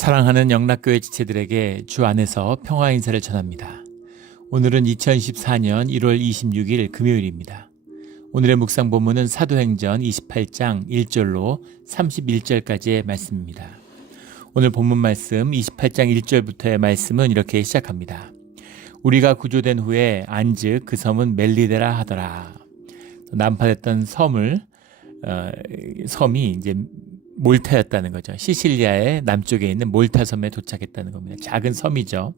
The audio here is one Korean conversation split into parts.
사랑하는 영락교회 지체들에게 주 안에서 평화 인사를 전합니다. 오늘은 2014년 1월 26일 금요일입니다. 오늘의 묵상 본문은 사도행전 28장 1절로 31절까지의 말씀입니다. 오늘 본문 말씀 28장 1절부터의 말씀은 이렇게 시작합니다. 우리가 구조된 후에 안즉 그 섬은 멜리데라 하더라. 난파됐던 섬이 이제 몰타였다는 거죠. 시실리아의 남쪽에 있는 몰타 섬에 도착했다는 겁니다. 작은 섬이죠.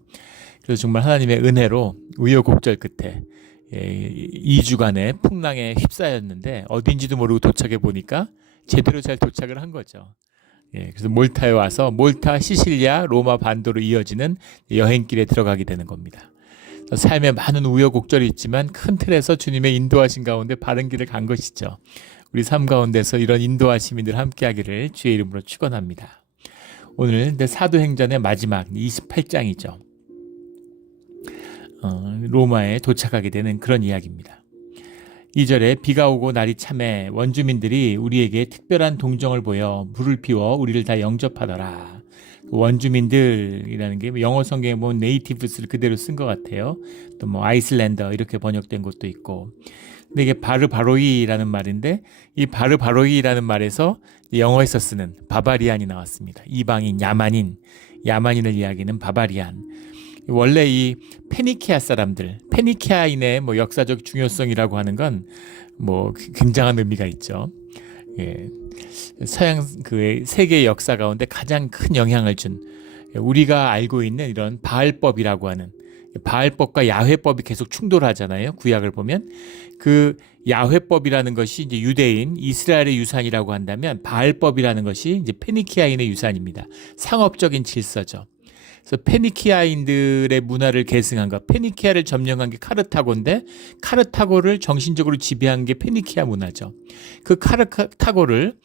그래서 정말 하나님의 은혜로 우여곡절 끝에 2주간의 풍랑에 휩싸였는데 어딘지도 모르고 도착해 보니까 제대로 잘 도착을 한 거죠. 그래서 몰타에 와서 몰타, 시실리아, 로마 반도로 이어지는 여행길에 들어가게 되는 겁니다. 삶에 많은 우여곡절이 있지만 큰 틀에서 주님의 인도하신 가운데 바른 길을 간 것이죠. 우리 삶 가운데서 이런 인도하심이 늘 함께하기를 주의 이름으로 축원합니다. 오늘 사도행전의 마지막 28장이죠. 로마에 도착하게 되는 그런 이야기입니다. 2절에 비가 오고 날이 참해 원주민들이 우리에게 특별한 동정을 보여 불을 피워 우리를 다 영접하더라. 원주민들이라는 게 영어 성경에 보면 네이티브스를 그대로 쓴 것 같아요. 또 뭐 아이슬란더 이렇게 번역된 것도 있고. 근데 이게 바르바로이라는 말인데 이 바르바로이라는 말에서 영어에서 쓰는 바바리안이 나왔습니다. 이방인, 야만인을 이야기하는 바바리안. 원래 이 페니키아 사람들, 페니키아인의 뭐 역사적 중요성이라고 하는 건 뭐 굉장한 의미가 있죠. 서양 그 세계 역사 가운데 가장 큰 영향을 준 우리가 알고 있는 이런 바알법이라고 하는 바알법과 야훼법이 계속 충돌하잖아요. 구약을 보면 그 야훼법이라는 것이 이제 유대인 이스라엘의 유산이라고 한다면 바알법이라는 것이 이제 페니키아인의 유산입니다. 상업적인 질서죠. 그래서 페니키아인들의 문화를 계승한 것, 페니키아를 점령한 게 카르타고인데 카르타고를 정신적으로 지배한 게 페니키아 문화죠. 그 카르타고를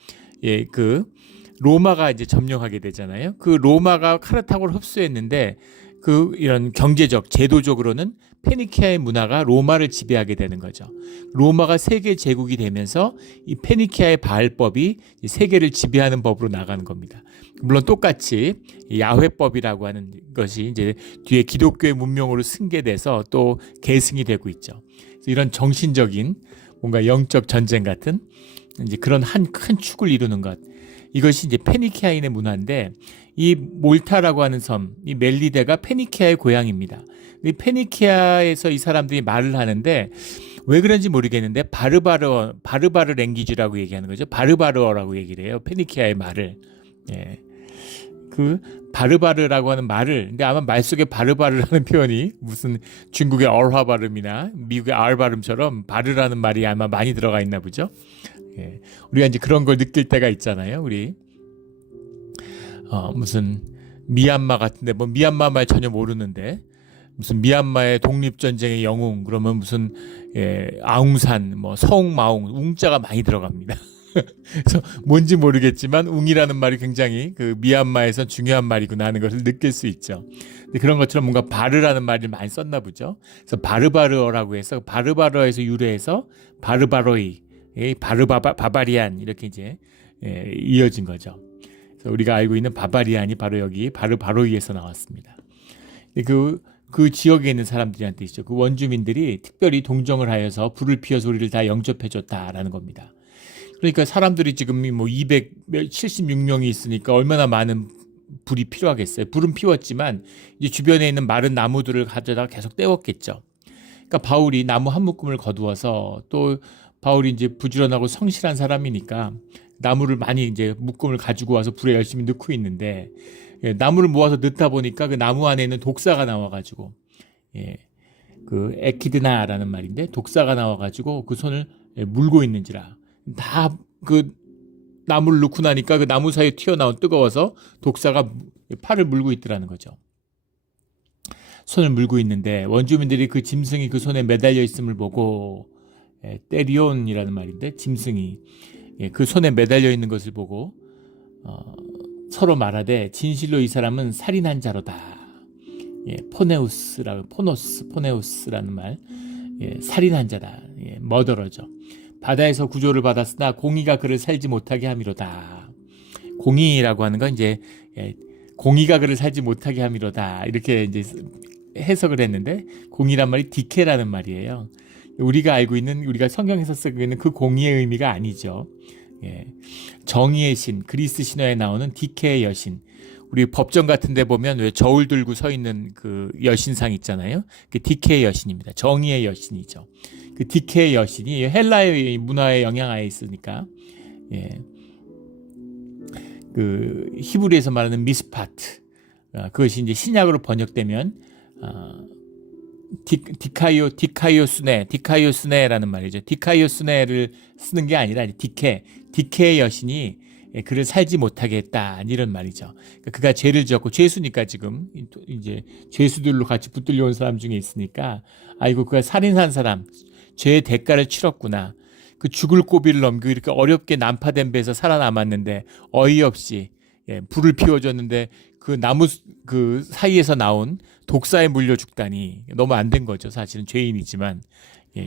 그 로마가 이제 점령하게 되잖아요. 그 로마가 카르타고를 흡수했는데 그 이런 경제적, 제도적으로는 페니키아의 문화가 로마를 지배하게 되는 거죠. 로마가 세계 제국이 되면서 이 페니키아의 바알법이 세계를 지배하는 법으로 나가는 겁니다. 물론 똑같이 야훼법이라고 하는 것이 이제 뒤에 기독교의 문명으로 승계돼서 또 계승이 되고 있죠. 이런 정신적인 뭔가 영적 전쟁 같은 이제 그런 한 큰 축을 이루는 것. 이것이 이제 페니키아인의 문화인데 이 몰타라고 하는 섬, 이 멜리데가 페니키아의 고향입니다. 이 페니키아에서 이 사람들이 말을 하는데 왜 그런지 모르겠는데 바르바르 랭귀지라고 얘기하는 거죠. 바르바르어라고 얘기를 해요. 페니키아의 말을. 그 바르바르라고 하는 말을 근데 아마 말 속에 바르바르라는 표현이 무슨 중국의 얼화 발음이나 미국의 알 발음처럼 바르라는 말이 아마 많이 들어가 있나 보죠. 우리가 이제 그런 걸 느낄 때가 있잖아요. 우리 무슨 미얀마 같은데 뭐 미얀마 말 전혀 모르는데 무슨 미얀마의 독립전쟁의 영웅 그러면 무슨 아웅산 뭐 서웅마웅 웅자가 많이 들어갑니다. 그래서 뭔지 모르겠지만 웅이라는 말이 굉장히 그 미얀마에서 중요한 말이구나 하는 것을 느낄 수 있죠. 근데 그런 것처럼 뭔가 바르라는 말을 많이 썼나 보죠. 그래서 바르바르어라고 해서 바르바르어에서 유래해서 바르바로이, 바바리안 이렇게 이제 이어진 거죠. 그래서 우리가 알고 있는 바바리안이 바로 여기 바르바로이에서 나왔습니다. 그 지역에 있는 사람들이란 뜻이죠. 그 원주민들이 특별히 동정을 하여서 불을 피워서 우리를 다 영접해줬다라는 겁니다. 그러니까 사람들이 지금 뭐 276명이 있으니까 얼마나 많은 불이 필요하겠어요. 불은 피웠지만 이제 주변에 있는 마른 나무들을 가져다가 계속 때웠겠죠. 그러니까 바울이 나무 한 묶음을 거두어서 또 바울이 이제 부지런하고 성실한 사람이니까 나무를 많이 이제 묶음을 가지고 와서 불에 열심히 넣고 있는데 나무를 모아서 넣다 보니까 그 나무 안에 있는 독사가 나와가지고 그 에키드나라는 말인데 독사가 나와가지고 그 손을 물고 있는지라 다 그 나무를 넣고 나니까 그 나무 사이에 튀어나온 뜨거워서 독사가 팔을 물고 있더라는 거죠. 손을 물고 있는데 원주민들이 그 짐승이 그 손에 매달려 있음을 보고 때리온이라는 말인데 짐승이 그 손에 매달려 있는 것을 보고 서로 말하되 진실로 이 사람은 살인한 자로다. 포네우스라는 말 살인한 자다. 머더러죠. 바다에서 구조를 받았으나 공의가 그를 살지 못하게 함이로다. 공의라고 하는 건 이제 공의가 그를 살지 못하게 함이로다 이렇게 이제 해석을 했는데 공의란 말이 디케라는 말이에요. 우리가 알고 있는 우리가 성경에서 쓰고 있는 그 공의의 의미가 아니죠. 예. 정의의 신 그리스 신화에 나오는 디케의 여신 우리 법정 같은 데 보면 왜 저울 들고 서 있는 그 여신상 있잖아요. 그 디케의 여신입니다. 정의의 여신이죠. 그 디케의 여신이 헬라의 문화의 영향하에 있으니까 예. 그 히브리에서 말하는 미스파트 그것이 이제 신약으로 번역되면 디카이오스네라는 말이죠. 디카이오스네를 쓰는 게 아니라 디케의 여신이 그를 살지 못하게 했다 이런 말이죠. 그가 죄를 지었고 죄수니까 지금 이제 죄수들로 같이 붙들려 온 사람 중에 있으니까 아이고 그가 살인한 사람 죄의 대가를 치렀구나. 그 죽을 고비를 넘기고 이렇게 어렵게 난파된 배에서 살아남았는데 어이없이 불을 피워줬는데 그 나무 그 사이에서 나온 독사에 물려 죽다니 너무 안 된 거죠. 사실은 죄인이지만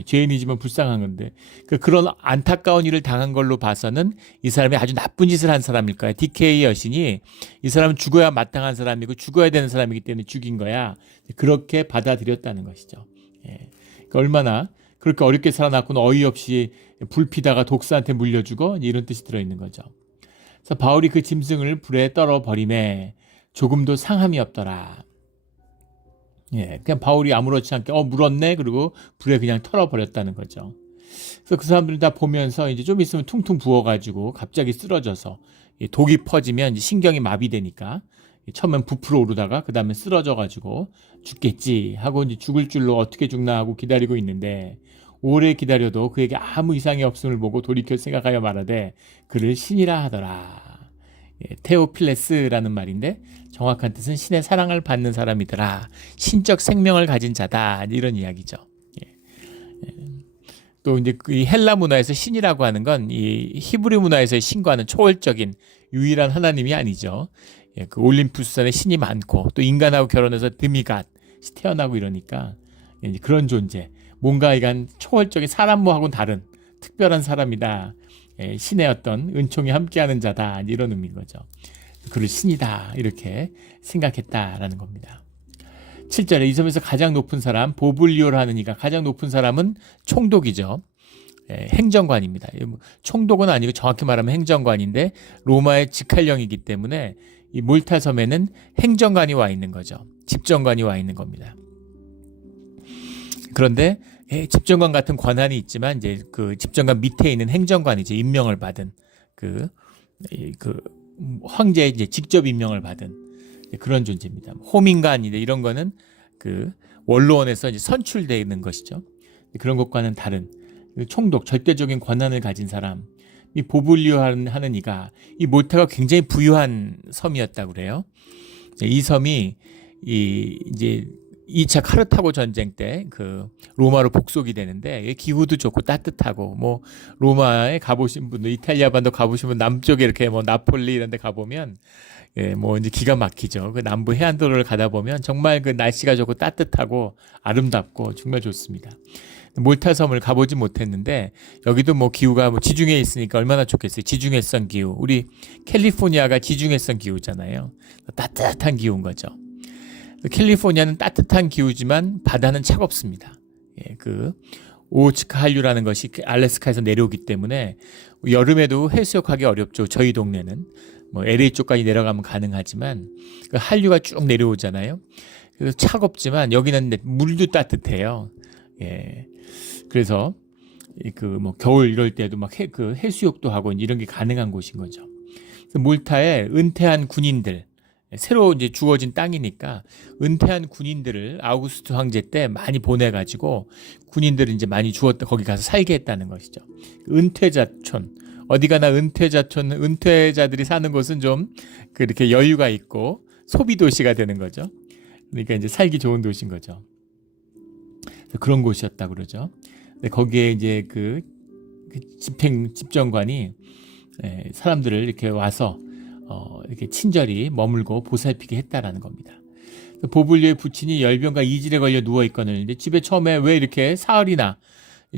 죄인이지만 불쌍한 건데 그런 안타까운 일을 당한 걸로 봐서는 이 사람이 아주 나쁜 짓을 한 사람일 거야. 디케이 여신이 이 사람은 죽어야 마땅한 사람이고 죽어야 되는 사람이기 때문에 죽인 거야. 그렇게 받아들였다는 것이죠. 그러니까 얼마나 그렇게 어렵게 살아났고는 어이없이 불 피다가 독사한테 물려 죽어 이런 뜻이 들어있는 거죠. 그래서 바울이 그 짐승을 불에 떨어 버림에 조금도 상함이 없더라. 그냥 바울이 아무렇지 않게 물었네 그리고 불에 그냥 털어버렸다는 거죠. 그래서 그 사람들이 다 보면서 이제 좀 있으면 퉁퉁 부어가지고 갑자기 쓰러져서 독이 퍼지면 이제 신경이 마비되니까 처음엔 부풀어 오르다가 그 다음에 쓰러져가지고 죽겠지 하고 이제 죽을 줄로 어떻게 죽나 하고 기다리고 있는데 오래 기다려도 그에게 아무 이상이 없음을 보고 돌이켜 생각하여 말하되 그를 신이라 하더라. 테오필레스라는 말인데 정확한 뜻은 신의 사랑을 받는 사람이더라. 신적 생명을 가진 자다. 이런 이야기죠. 또 이제 이 헬라 문화에서 신이라고 하는 건 이 히브리 문화에서의 신과는 초월적인 유일한 하나님이 아니죠. 그 올림푸스산에 신이 많고 또 인간하고 결혼해서 드미갓 태어나고 이러니까 그런 존재. 뭔가 이간 초월적인 사람하고는 다른 특별한 사람이다. 신의 어떤 은총이 함께하는 자다. 이런 의미인 거죠. 그를 신이다. 이렇게 생각했다라는 겁니다. 7절에 이 섬에서 가장 높은 사람 보블리오라는 이가 가장 높은 사람은 총독이죠. 행정관입니다. 총독은 아니고 정확히 말하면 행정관인데 로마의 직할령이기 때문에 이 몰타 섬에는 행정관이 와 있는 거죠. 집정관이 와 있는 겁니다. 그런데 집정관 같은 권한이 있지만 이제 그 집정관 밑에 있는 행정관이죠. 임명을 받은 그 황제의 이제 직접 임명을 받은 그런 존재입니다. 호민관이나 이런 거는 그 원로원에서 이제 선출되는 것이죠. 그런 것과는 다른 총독, 절대적인 권한을 가진 사람, 이 보블리오 하는 이가 이 몰타가 굉장히 부유한 섬이었다고 그래요. 이 섬이 이제 2차 카르타고 전쟁 때 그 로마로 복속이 되는데 기후도 좋고 따뜻하고 뭐 로마에 가보신 분들 이탈리아 반도 가보신 분 남쪽에 이렇게 뭐 나폴리 이런 데 가보면 뭐 이제 기가 막히죠. 그 남부 해안도로를 가다 보면 정말 그 날씨가 좋고 따뜻하고 아름답고 정말 좋습니다. 몰타 섬을 가보지 못했는데 여기도 뭐 기후가 뭐 지중해에 있으니까 얼마나 좋겠어요. 지중해성 기후. 우리 캘리포니아가 지중해성 기후잖아요. 따뜻한 기후인 거죠. 캘리포니아는 따뜻한 기후지만 바다는 차갑습니다. 그 오호츠카 한류라는 것이 알래스카에서 내려오기 때문에 여름에도 해수욕하기 어렵죠. 저희 동네는 뭐 LA 쪽까지 내려가면 가능하지만 그 한류가 쭉 내려오잖아요. 그래서 차갑지만 여기는 물도 따뜻해요. 그래서 그 뭐 겨울 이럴 때도 막 그 해수욕도 하고 이런 게 가능한 곳인 거죠. 몰타에 은퇴한 군인들 새로 이제 주어진 땅이니까 은퇴한 군인들을 아우구스투 황제 때 많이 보내가지고 군인들을 이제 많이 주었다 거기 가서 살게 했다는 것이죠. 은퇴자촌 어디 가나 은퇴자들이 사는 곳은 좀 그렇게 여유가 있고 소비 도시가 되는 거죠. 그러니까 이제 살기 좋은 도시인 거죠. 그런 곳이었다고 그러죠. 근데 거기에 이제 그 집정관이 사람들을 이렇게 와서 이렇게 친절히 머물고 보살피게 했다라는 겁니다. 보블리오의 부친이 열병과 이질에 걸려 누워 있거늘 집에 처음에 왜 이렇게 사흘이나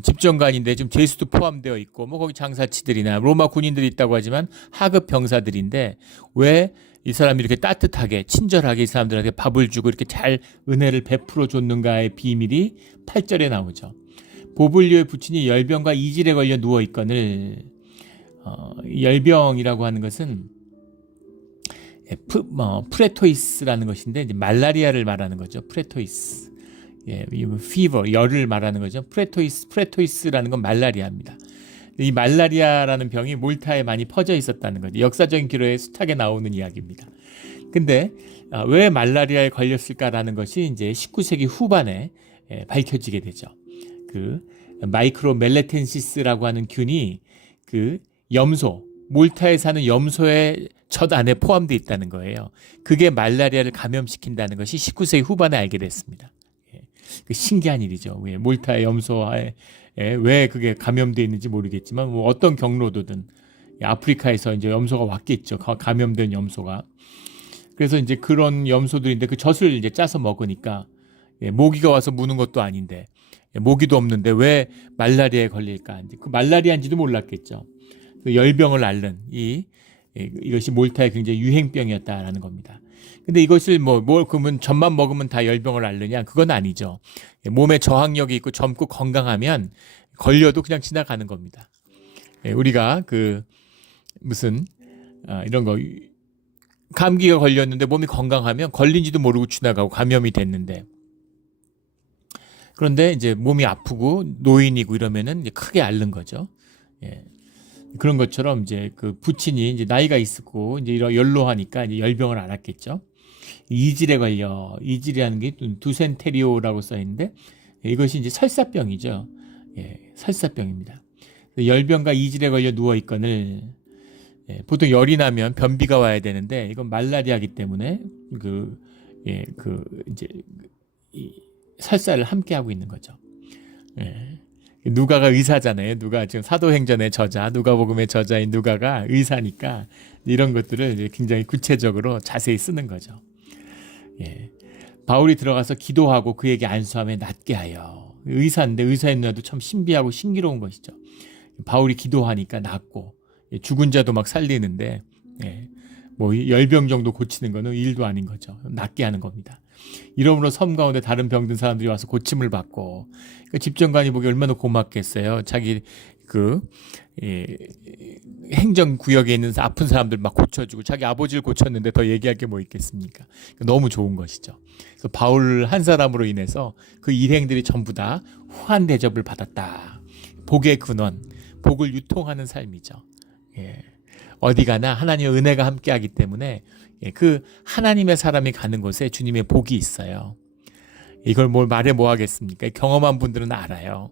집정관인데 지금 죄수도 포함되어 있고 뭐 거기 장사치들이나 로마 군인들이 있다고 하지만 하급 병사들인데 왜 이 사람이 이렇게 따뜻하게 친절하게 이 사람들한테 밥을 주고 이렇게 잘 은혜를 베풀어 줬는가의 비밀이 8절에 나오죠. 보블리오의 부친이 열병과 이질에 걸려 누워 있거늘. 열병이라고 하는 것은 프레토이스라는 것인데 이제 말라리아를 말하는 거죠. 프레토이스. 예, fever, 열을 말하는 거죠. 프레토이스라는 건 말라리아입니다. 이 말라리아라는 병이 몰타에 많이 퍼져 있었다는 거죠. 역사적인 기록에 숱하게 나오는 이야기입니다. 근데 왜 말라리아에 걸렸을까라는 것이 이제 19세기 후반에 밝혀지게 되죠. 그 마이크로 멜레텐시스라고 하는 균이 그 염소, 몰타에 사는 염소의 젖 안에 포함되어 있다는 거예요. 그게 말라리아를 감염시킨다는 것이 19세기 후반에 알게 됐습니다. 신기한 일이죠. 몰타의 염소에 왜 그게 감염되어 있는지 모르겠지만 뭐 어떤 경로도든 아프리카에서 이제 염소가 왔겠죠. 감염된 염소가. 그래서 이제 그런 염소들인데 그 젖을 이제 짜서 먹으니까 모기가 와서 무는 것도 아닌데 모기도 없는데 왜 말라리아에 걸릴까? 이제 그 말라리아인지도 몰랐겠죠. 열병을 앓는 이것이 몰타의 굉장히 유행병이었다라는 겁니다. 근데 이것을 그러면 젖만 먹으면 다 열병을 앓느냐? 그건 아니죠. 몸에 저항력이 있고 젊고 건강하면 걸려도 그냥 지나가는 겁니다. 우리가 이런 거 감기가 걸렸는데 몸이 건강하면 걸린지도 모르고 지나가고 감염이 됐는데 그런데 이제 몸이 아프고 노인이고 이러면은 이제 크게 앓는 거죠. 예. 그런 것처럼 이제 그 부친이 이제 나이가 있었고 이제 이런 연로하니까 이제 열병을 앓았겠죠. 이질에 걸려 이질이라는 게 두센테리오라고 써 있는데 이것이 이제 설사병이죠. 예, 설사병입니다. 열병과 이질에 걸려 누워 있거늘 보통 열이 나면 변비가 와야 되는데 이건 말라리아이기 때문에 이제 설사를 함께 하고 있는 거죠. 예. 누가가 의사잖아요. 누가 지금 사도행전의 저자, 누가복음의 저자인 누가가 의사니까 이런 것들을 굉장히 구체적으로 자세히 쓰는 거죠. 예. 바울이 들어가서 기도하고 그에게 안수하며 낫게 하여. 의사인데 의사의 누나도 참 신비하고 신기로운 것이죠. 바울이 기도하니까 낫고 죽은 자도 막 살리는데 열병 정도 고치는 거는 일도 아닌 거죠. 낫게 하는 겁니다. 이러므로 섬 가운데 다른 병든 사람들이 와서 고침을 받고 집정관이 보기 얼마나 고맙겠어요. 자기 행정구역에 있는 아픈 사람들 막 고쳐주고 자기 아버지를 고쳤는데 더 얘기할 게 뭐 있겠습니까? 너무 좋은 것이죠. 그래서 바울 한 사람으로 인해서 그 일행들이 전부 다 후한 대접을 받았다. 복의 근원, 복을 유통하는 삶이죠. 어디 가나 하나님의 은혜가 함께하기 때문에 그 하나님의 사람이 가는 곳에 주님의 복이 있어요. 이걸 말해 뭐 하겠습니까? 경험한 분들은 알아요.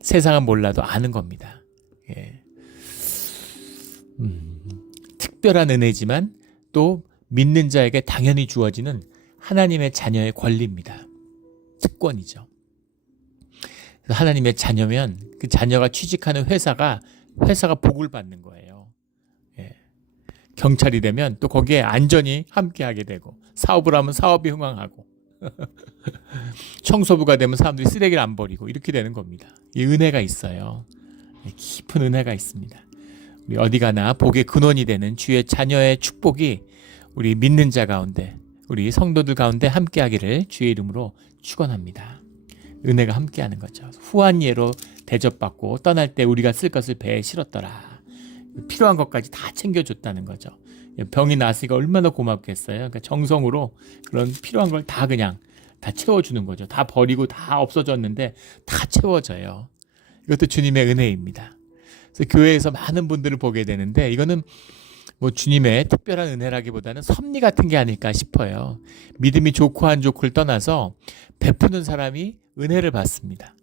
세상은 몰라도 아는 겁니다. 특별한 은혜지만 또 믿는 자에게 당연히 주어지는 하나님의 자녀의 권리입니다. 특권이죠. 하나님의 자녀면 그 자녀가 취직하는 회사가 복을 받는 거예요. 경찰이 되면 또 거기에 안전이 함께하게 되고 사업을 하면 사업이 흥황하고 청소부가 되면 사람들이 쓰레기를 안 버리고 이렇게 되는 겁니다. 이 은혜가 있어요. 깊은 은혜가 있습니다. 우리 어디 가나 복의 근원이 되는 주의 자녀의 축복이 우리 믿는 자 가운데 우리 성도들 가운데 함께하기를 주의 이름으로 축원합니다. 은혜가 함께하는 거죠. 후한 예로 대접받고 떠날 때 우리가 쓸 것을 배에 실었더라. 필요한 것까지 다 챙겨줬다는 거죠. 병이 났으니까 얼마나 고맙겠어요. 그러니까 정성으로 그런 필요한 걸 다 그냥 다 채워주는 거죠. 다 버리고 다 없어졌는데 다 채워져요. 이것도 주님의 은혜입니다. 그래서 교회에서 많은 분들을 보게 되는데 이거는 주님의 특별한 은혜라기보다는 섭리 같은 게 아닐까 싶어요. 믿음이 좋고 안 좋고를 떠나서 베푸는 사람이 은혜를 받습니다.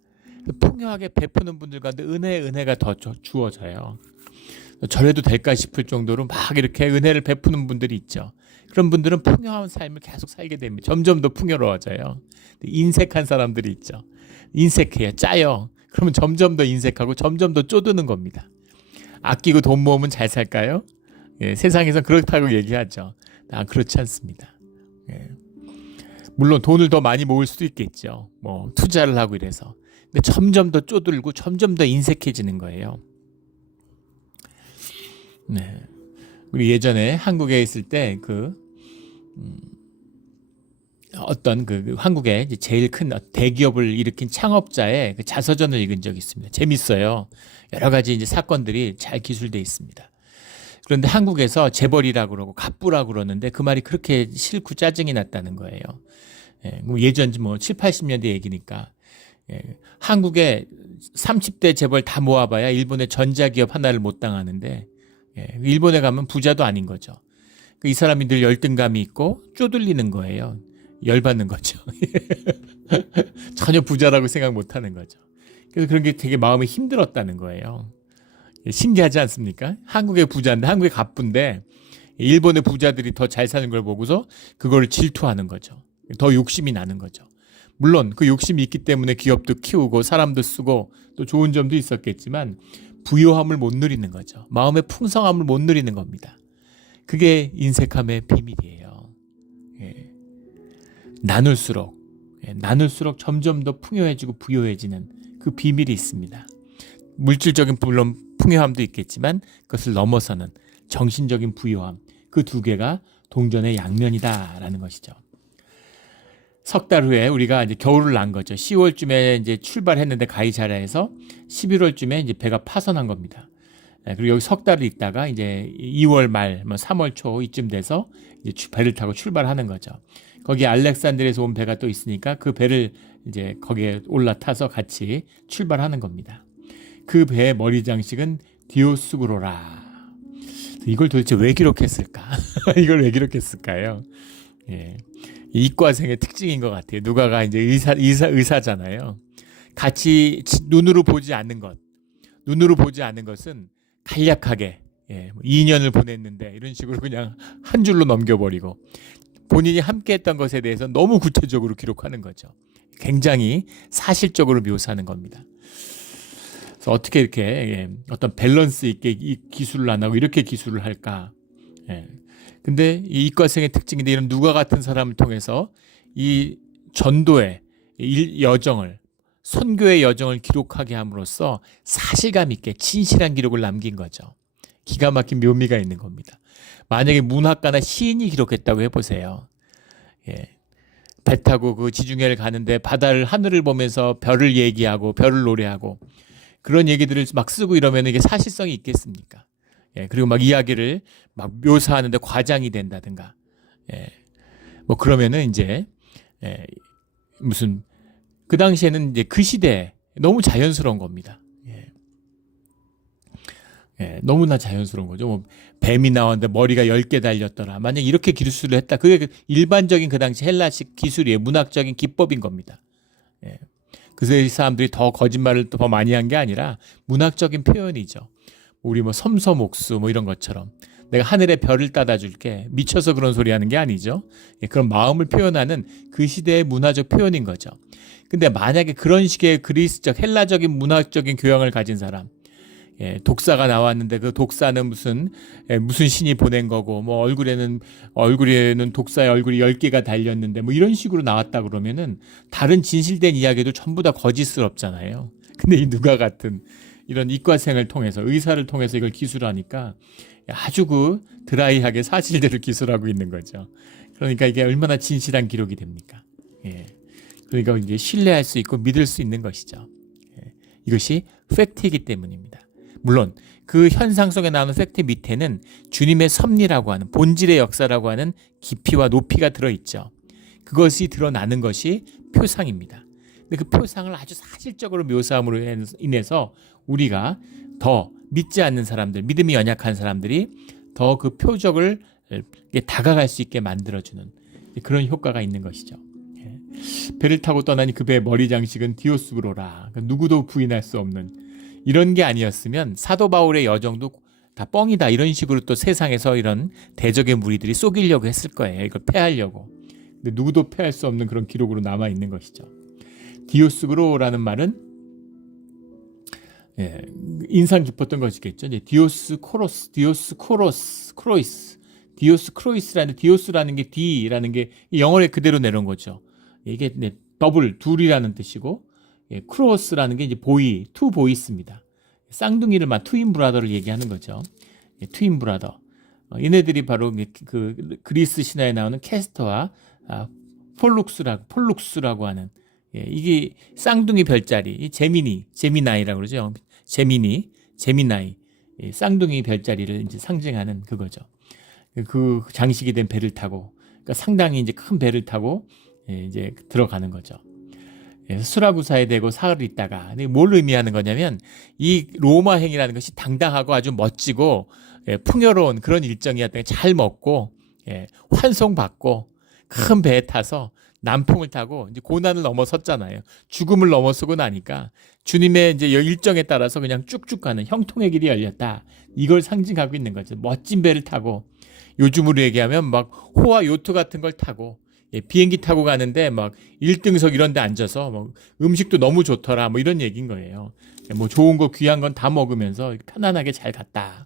풍요하게 베푸는 분들 가운데 은혜가 더 주어져요. 저래도 될까 싶을 정도로 막 이렇게 은혜를 베푸는 분들이 있죠. 그런 분들은 풍요한 삶을 계속 살게 됩니다. 점점 더 풍요로워져요. 인색한 사람들이 있죠. 인색해요. 짜요. 그러면 점점 더 인색하고 점점 더 쪼드는 겁니다. 아끼고 돈 모으면 잘 살까요? 세상에서 그렇다고 얘기하죠. 그렇지 않습니다. 물론 돈을 더 많이 모을 수도 있겠죠. 투자를 하고 이래서. 근데 점점 더 쪼들고 점점 더 인색해지는 거예요. 우리 예전에 한국에 있을 때 어떤 그 한국의 이제 제일 큰 대기업을 일으킨 창업자의 그 자서전을 읽은 적이 있습니다. 재밌어요. 여러 가지 이제 사건들이 잘 기술돼 있습니다. 그런데 한국에서 재벌이라고 그러고 갑부라고 그러는데 그 말이 그렇게 싫고 짜증이 났다는 거예요. 예전 뭐 7, 80년대 얘기니까. 한국에 30대 재벌 다 모아봐야 일본의 전자기업 하나를 못 당하는데 일본에 가면 부자도 아닌 거죠. 이 사람이 늘 열등감이 있고 쪼들리는 거예요. 열받는 거죠. 전혀 부자라고 생각 못하는 거죠. 그래서 그런 게 되게 마음이 힘들었다는 거예요. 신기하지 않습니까? 한국의 부자인데, 한국의 갑부인데 일본의 부자들이 더 잘 사는 걸 보고서 그거를 질투하는 거죠. 더 욕심이 나는 거죠. 물론 그 욕심이 있기 때문에 기업도 키우고 사람도 쓰고 또 좋은 점도 있었겠지만 부요함을 못 누리는 거죠. 마음의 풍성함을 못 누리는 겁니다. 그게 인색함의 비밀이에요. 나눌수록 점점 더 풍요해지고 부요해지는 그 비밀이 있습니다. 물질적인 물론 풍요함도 있겠지만 그것을 넘어서는 정신적인 부요함, 그 두 개가 동전의 양면이다라는 것이죠. 석 달 후에 우리가 이제 겨울을 난 거죠. 10월쯤에 이제 출발했는데 가히 잘해서 11월쯤에 이제 배가 파선한 겁니다. 그리고 여기 석 달을 있다가 이제 2월 말, 3월 초 이쯤 돼서 이제 배를 타고 출발하는 거죠. 거기 알렉산드리아에서 온 배가 또 있으니까 그 배를 이제 거기에 올라타서 같이 출발하는 겁니다. 그 배의 머리 장식은 디오스구로라. 이걸 도대체 왜 기록했을까? 이걸 왜 기록했을까요? 이과생의 특징인 것 같아요. 누가가 이제 의사잖아요. 같이 눈으로 보지 않는 것은 간략하게 2년을 보냈는데 이런 식으로 그냥 한 줄로 넘겨버리고 본인이 함께했던 것에 대해서 너무 구체적으로 기록하는 거죠. 굉장히 사실적으로 묘사하는 겁니다. 그래서 어떻게 이렇게 어떤 밸런스 있게 이 기술을 안 하고 이렇게 기술을 할까? 근데 이 이과생의 특징인데 이런 누가 같은 사람을 통해서 이 전도의 여정을 선교의 여정을 기록하게 함으로써 사실감 있게 진실한 기록을 남긴 거죠. 기가 막힌 묘미가 있는 겁니다. 만약에 문학가나 시인이 기록했다고 해보세요. 배 타고 그 지중해를 가는데 바다를 하늘을 보면서 별을 얘기하고 별을 노래하고 그런 얘기들을 막 쓰고 이러면 이게 사실성이 있겠습니까? 그리고 막 이야기를 막 묘사하는데 과장이 된다든가. 뭐 그러면은 이제 무슨 그 당시에는 이제 그 시대에 너무 자연스러운 겁니다. 너무나 자연스러운 거죠. 뭐 뱀이 나왔는데 머리가 10개 달렸더라. 만약 이렇게 기술을 했다. 그게 일반적인 그 당시 헬라식 기술이에요. 문학적인 기법인 겁니다. 그 사람들이 더 거짓말을 더 많이 한 게 아니라 문학적인 표현이죠. 우리 뭐 섬섬옥수 뭐 이런 것처럼 내가 하늘에 별을 따다 줄게 미쳐서 그런 소리 하는 게 아니죠. 그런 마음을 표현하는 그 시대의 문화적 표현인 거죠. 근데 만약에 그런 식의 그리스적 헬라적인 문학적인 교양을 가진 사람 독사가 나왔는데 그 독사는 무슨 신이 보낸 거고 뭐 얼굴에는 독사의 얼굴이 10개가 달렸는데 뭐 이런 식으로 나왔다 그러면은 다른 진실된 이야기도 전부 다 거짓스럽잖아요. 근데 이 누가 같은 이런 이과생을 통해서 의사를 통해서 이걸 기술하니까 아주 그 드라이하게 사실대로 기술하고 있는 거죠. 그러니까 이게 얼마나 진실한 기록이 됩니까? 그러니까 이제 신뢰할 수 있고 믿을 수 있는 것이죠. 이것이 팩트이기 때문입니다. 물론 그 현상 속에 나오는 팩트 밑에는 주님의 섭리라고 하는 본질의 역사라고 하는 깊이와 높이가 들어있죠. 그것이 드러나는 것이 표상입니다. 근데 그 표상을 아주 사실적으로 묘사함으로 인해서 우리가 더 믿지 않는 사람들, 믿음이 연약한 사람들이 더 그 표적을 다가갈 수 있게 만들어주는 그런 효과가 있는 것이죠. 배를 타고 떠나니 그 배의 머리 장식은 디오스구로라. 누구도 부인할 수 없는 이런 게 아니었으면 사도 바울의 여정도 다 뻥이다. 이런 식으로 또 세상에서 이런 대적의 무리들이 속이려고 했을 거예요. 이걸 패하려고. 근데 누구도 패할 수 없는 그런 기록으로 남아 있는 것이죠. 디오스구로라는 말은 인상 깊었던 것이겠죠. 이제 디오스크로이스라는 디오스라는 게 D라는 게 영어에 그대로 내려온 거죠. 이게 더블 둘이라는 뜻이고 크로스라는 게 이제 투 보이스입니다. 쌍둥이를 트윈 브라더를 얘기하는 거죠. 트윈 브라더. 얘네들이 바로 그 그리스 신화에 나오는 캐스터와 폴룩스라고 하는 이게 쌍둥이 별자리, 제미나이라고 그러죠. 제미나이, 쌍둥이 별자리를 이제 상징하는 그거죠. 그 장식이 된 배를 타고, 그러니까 상당히 이제 큰 배를 타고 이제 들어가는 거죠. 수라구사에 대고 사흘을 있다가, 뭘 의미하는 거냐면 이 로마행이라는 것이 당당하고 아주 멋지고 풍요로운 그런 일정이었던 게 잘 먹고 환송받고 큰 배에 타서 남풍을 타고 이제 고난을 넘어섰잖아요. 죽음을 넘어서고 나니까 주님의 이제 일정에 따라서 그냥 쭉쭉 가는 형통의 길이 열렸다. 이걸 상징하고 있는 거죠. 멋진 배를 타고, 요즘으로 얘기하면 막 호와 요트 같은 걸 타고 비행기 타고 가는데 막 1등석 이런 데 앉아서 뭐 음식도 너무 좋더라 뭐 이런 얘기인 거예요. 뭐 좋은 거 귀한 건 다 먹으면서 편안하게 잘 갔다.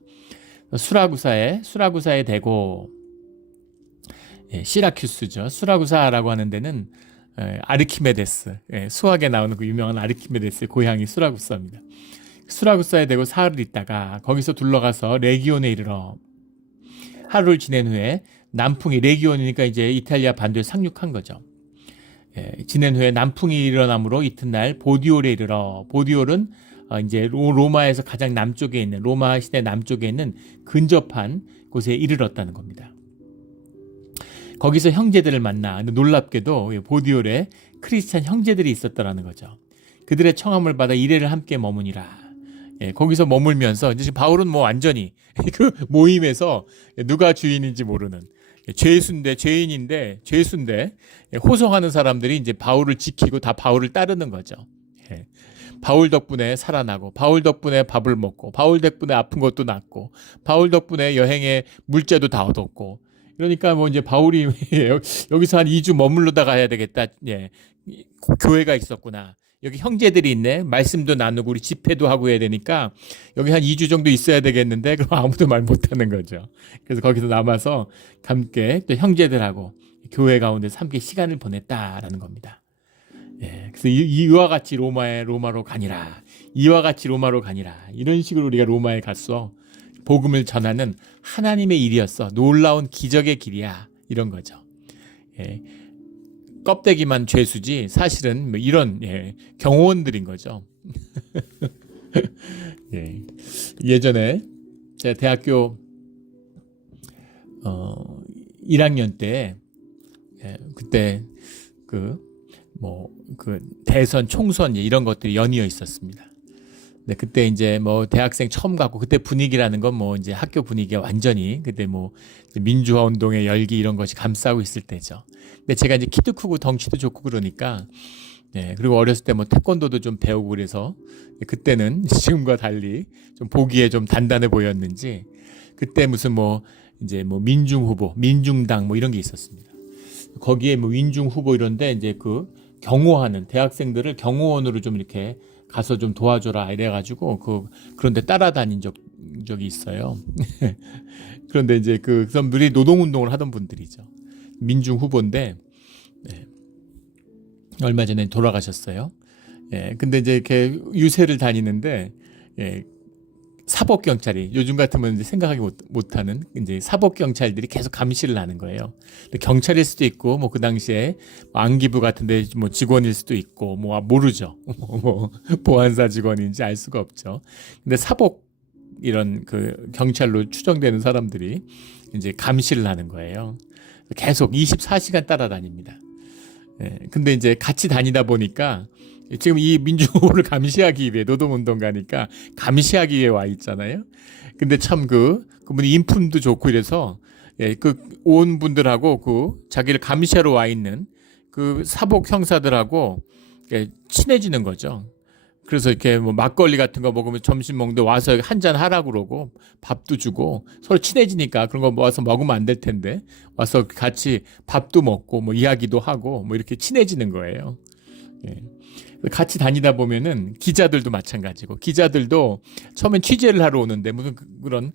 수라구사에 대고, 시라큐스죠. 수라구사라고 하는 데는 아르키메데스, 수학에 나오는 그 유명한 아르키메데스의 고향이 수라구사입니다. 수라구사에 대고 사흘을 있다가 거기서 둘러가서 레기온에 이르러 하루를 지낸 후에 남풍이, 레기온이니까 이제 이탈리아 반도에 상륙한 거죠. 지낸 후에 남풍이 일어나므로 이튿날 보디올에 이르러, 보디올은 이제 로마에서 가장 남쪽에 있는, 로마 시대 남쪽에 있는 근접한 곳에 이르렀다는 겁니다. 거기서 형제들을 만나, 놀랍게도 보디올에 크리스찬 형제들이 있었더라는 거죠. 그들의 청함을 받아 이래를 함께 머무니라. 거기서 머물면서 이제 바울은 뭐 완전히 그 모임에서 누가 주인인지 모르는 죄인인데 호송하는 사람들이 이제 바울을 지키고 다 바울을 따르는 거죠. 바울 덕분에 살아나고, 바울 덕분에 밥을 먹고, 바울 덕분에 아픈 것도 낫고, 바울 덕분에 여행에 물자도 다 얻었고. 그러니까 뭐 이제 바울이 여기서 한 2주 머물러다 가야 되겠다. 교회가 있었구나. 여기 형제들이 있네. 말씀도 나누고 우리 집회도 하고 해야 되니까 여기 한 2주 정도 있어야 되겠는데, 그럼 아무도 말 못하는 거죠. 그래서 거기서 남아서 함께 또 형제들하고 교회 가운데서 함께 시간을 보냈다라는 겁니다. 그래서 이와 같이 로마로 가니라. 이와 같이 로마로 가니라. 이런 식으로 우리가 로마에 갔어. 복음을 전하는 하나님의 일이었어. 놀라운 기적의 길이야. 이런 거죠. 껍데기만 죄수지 사실은 뭐 이런 경호원들인 거죠. 예전에 제가 대학교 1학년 때 그때 그 대선, 총선 이런 것들이 연이어 있었습니다. 네, 그때 이제 뭐 대학생 처음 가고, 그때 분위기라는 건 뭐 이제 학교 분위기가 완전히 그때 뭐 민주화 운동의 열기 이런 것이 감싸고 있을 때죠. 근데 제가 이제 키도 크고 덩치도 좋고 그러니까, 그리고 어렸을 때 뭐 태권도도 좀 배우고 그래서 그때는 지금과 달리 좀 보기에 좀 단단해 보였는지, 그때 무슨 뭐 이제 뭐 민중 후보, 민중당 뭐 이런 게 있었습니다. 거기에 뭐 민중 후보 이런데 이제 그 경호하는 대학생들을 경호원으로 좀 이렇게 가서 좀 도와줘라 이래가지고 그런데 따라다닌 적이 있어요. 그런데 이제 그 사람들이 노동운동을 하던 분들이죠. 민중 후보인데 얼마 전에 돌아가셨어요. 근데 이제 이렇게 유세를 다니는데 사법 경찰이, 요즘 같으면 이제 생각하기 못하는 이제 사법 경찰들이 계속 감시를 하는 거예요. 경찰일 수도 있고, 뭐 그 당시에 안기부 같은데 뭐 직원일 수도 있고, 뭐 모르죠. 뭐 보안사 직원인지 알 수가 없죠. 근데 사법 이런 그 경찰로 추정되는 사람들이 이제 감시를 하는 거예요. 계속 24시간 따라다닙니다. 근데 이제 같이 다니다 보니까 지금 이 민주호를 감시하기 위해, 노동운동가니까 감시하기 위해 와 있잖아요. 근데 참 그분이 인품도 좋고 이래서 온 분들하고 자기를 감시하러 와 있는 그 사복 형사들하고 친해지는 거죠. 그래서 이렇게 뭐 막걸리 같은 거 먹으면 점심 먹는데 와서 한잔 하라고 그러고 밥도 주고, 서로 친해지니까 그런 거 와서 먹으면 안 될 텐데 와서 같이 밥도 먹고 뭐 이야기도 하고 뭐 이렇게 친해지는 거예요. 같이 다니다 보면은 기자들도 마찬가지고, 기자들도 처음엔 취재를 하러 오는데 무슨 그런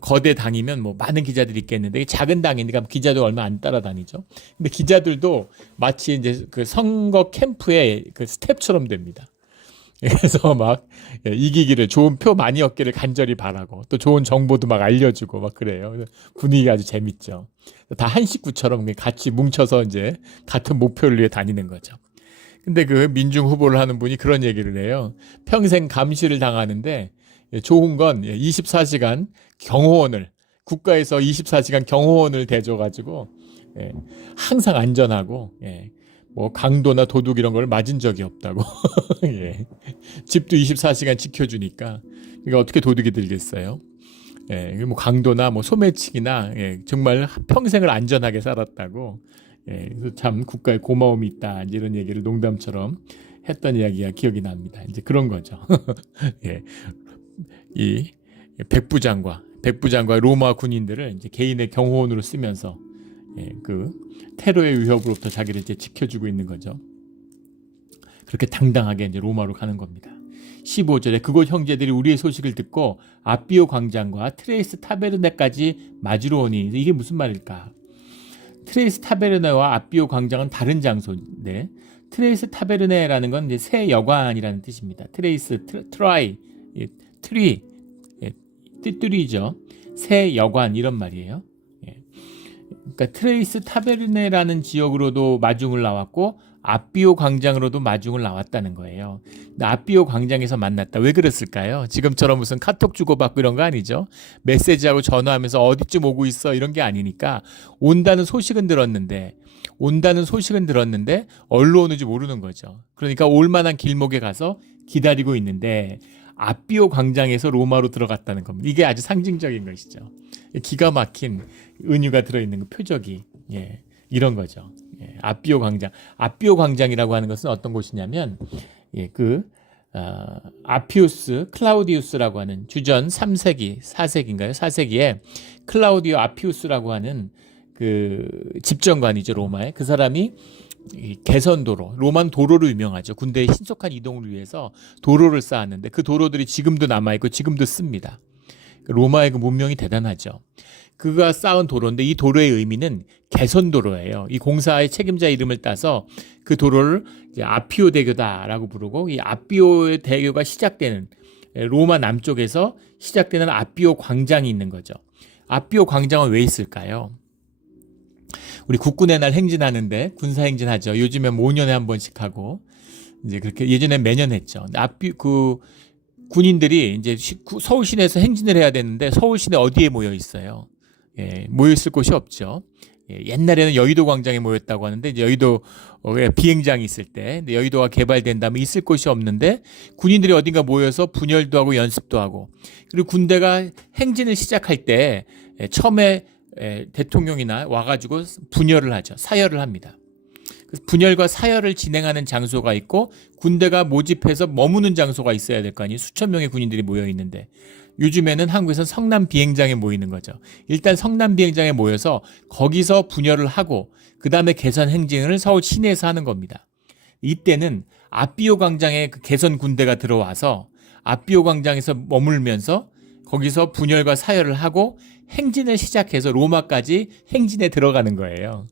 거대 당이면 뭐 많은 기자들이 있겠는데, 작은 당이니까 기자도 얼마 안 따라다니죠. 근데 기자들도 마치 이제 그 선거 캠프의 그 스텝처럼 됩니다. 그래서 막 이기기를 좋은 표 많이 얻기를 간절히 바라고 또 좋은 정보도 막 알려주고 막 그래요. 그래서 분위기가 아주 재밌죠. 다 한 식구처럼 같이 뭉쳐서 이제 같은 목표를 위해 다니는 거죠. 근데 그 민중 후보를 하는 분이 그런 얘기를 해요. 평생 감시를 당하는데 좋은 건 24시간 경호원을 국가에서 24시간 경호원을 대줘가지고 항상 안전하고 뭐 강도나 도둑 이런 걸 맞은 적이 없다고. 예. 집도 24시간 지켜주니까 그러니까 어떻게 도둑이 들겠어요? 뭐 강도나 뭐 소매치기나 정말 평생을 안전하게 살았다고. 그래서 참 국가에 고마움이 있다 이런 얘기를 농담처럼 했던 이야기가 기억이 납니다. 이제 그런 거죠. 예. 이 백부장과 로마 군인들을 이제 개인의 경호원으로 쓰면서 그 테러의 위협으로부터 자기를 이제 지켜주고 있는 거죠. 그렇게 당당하게 이제 로마로 가는 겁니다. 15절에 그곳 형제들이 우리의 소식을 듣고 아비오 광장과 트레이스 타베르네까지 맞으러 오니 이게 무슨 말일까? 트레이스 타베르네와 아비오 광장은 다른 장소인데 트레이스 타베르네라는 건 이제 새 여관이라는 뜻입니다. 트레이스 트라이 트리 띠뚜리죠. 새 여관 이런 말이에요. 그러니까 트레이스 타베르네라는 지역으로도 마중을 나왔고 아비오 광장으로도 마중을 나왔다는 거예요. 근데 아비오 광장에서 만났다. 왜 그랬을까요? 지금처럼 무슨 카톡 주고받고 이런 거 아니죠. 메시지하고 전화하면서 어디쯤 오고 있어 이런 게 아니니까 온다는 소식은 들었는데 어디로 오는지 모르는 거죠. 그러니까 올 만한 길목에 가서 기다리고 있는데 아비오 광장에서 로마로 들어갔다는 겁니다. 이게 아주 상징적인 것이죠. 기가 막힌 은유가 들어있는 그 표적이 이런 거죠. 아비오 광장. 아비오 광장이라고 하는 것은 어떤 곳이냐면 아피우스 클라우디우스라고 하는 주전 3세기 4세기인가요? 4세기에 클라우디오 아피우스라고 하는 그 집정관이죠. 로마에. 그 사람이 개선도로, 로마는 도로로 유명하죠. 군대의 신속한 이동을 위해서 도로를 쌓았는데 그 도로들이 지금도 남아있고 지금도 씁니다. 로마의 그 문명이 대단하죠. 그가 쌓은 도로인데 이 도로의 의미는 개선도로예요. 이 공사의 책임자 이름을 따서 그 도로를 이제 아피오 대교다라고 부르고 이 아피오 대교가 시작되는 로마 남쪽에서 시작되는 아피오 광장이 있는 거죠. 아피오 광장은 왜 있을까요? 우리 국군의 날 행진하는데 군사 행진하죠. 요즘엔 5년에 한 번씩 하고 이제 그렇게 예전엔 매년 했죠. 군인들이 이제 서울 시내에서 행진을 해야 되는데 서울 시내 어디에 모여 있어요? 모여 있을 곳이 없죠. 옛날에는 여의도 광장에 모였다고 하는데 이제 여의도 비행장이 있을 때 여의도가 개발된 다음에 있을 곳이 없는데 군인들이 어딘가 모여서 분열도 하고 연습도 하고 그리고 군대가 행진을 시작할 때 처음에 대통령이나 와가지고 분열을 하죠. 사열을 합니다. 분열과 사열을 진행하는 장소가 있고 군대가 모집해서 머무는 장소가 있어야 될 거 아니에요. 수천 명의 군인들이 모여 있는데 요즘에는 한국에서는 성남 비행장에 모이는 거죠. 일단 성남 비행장에 모여서 거기서 분열을 하고 그 다음에 개선 행진을 서울 시내에서 하는 겁니다. 이때는 아비오 광장에 그 개선 군대가 들어와서 아비오 광장에서 머물면서 거기서 분열과 사열을 하고 행진을 시작해서 로마까지 행진에 들어가는 거예요.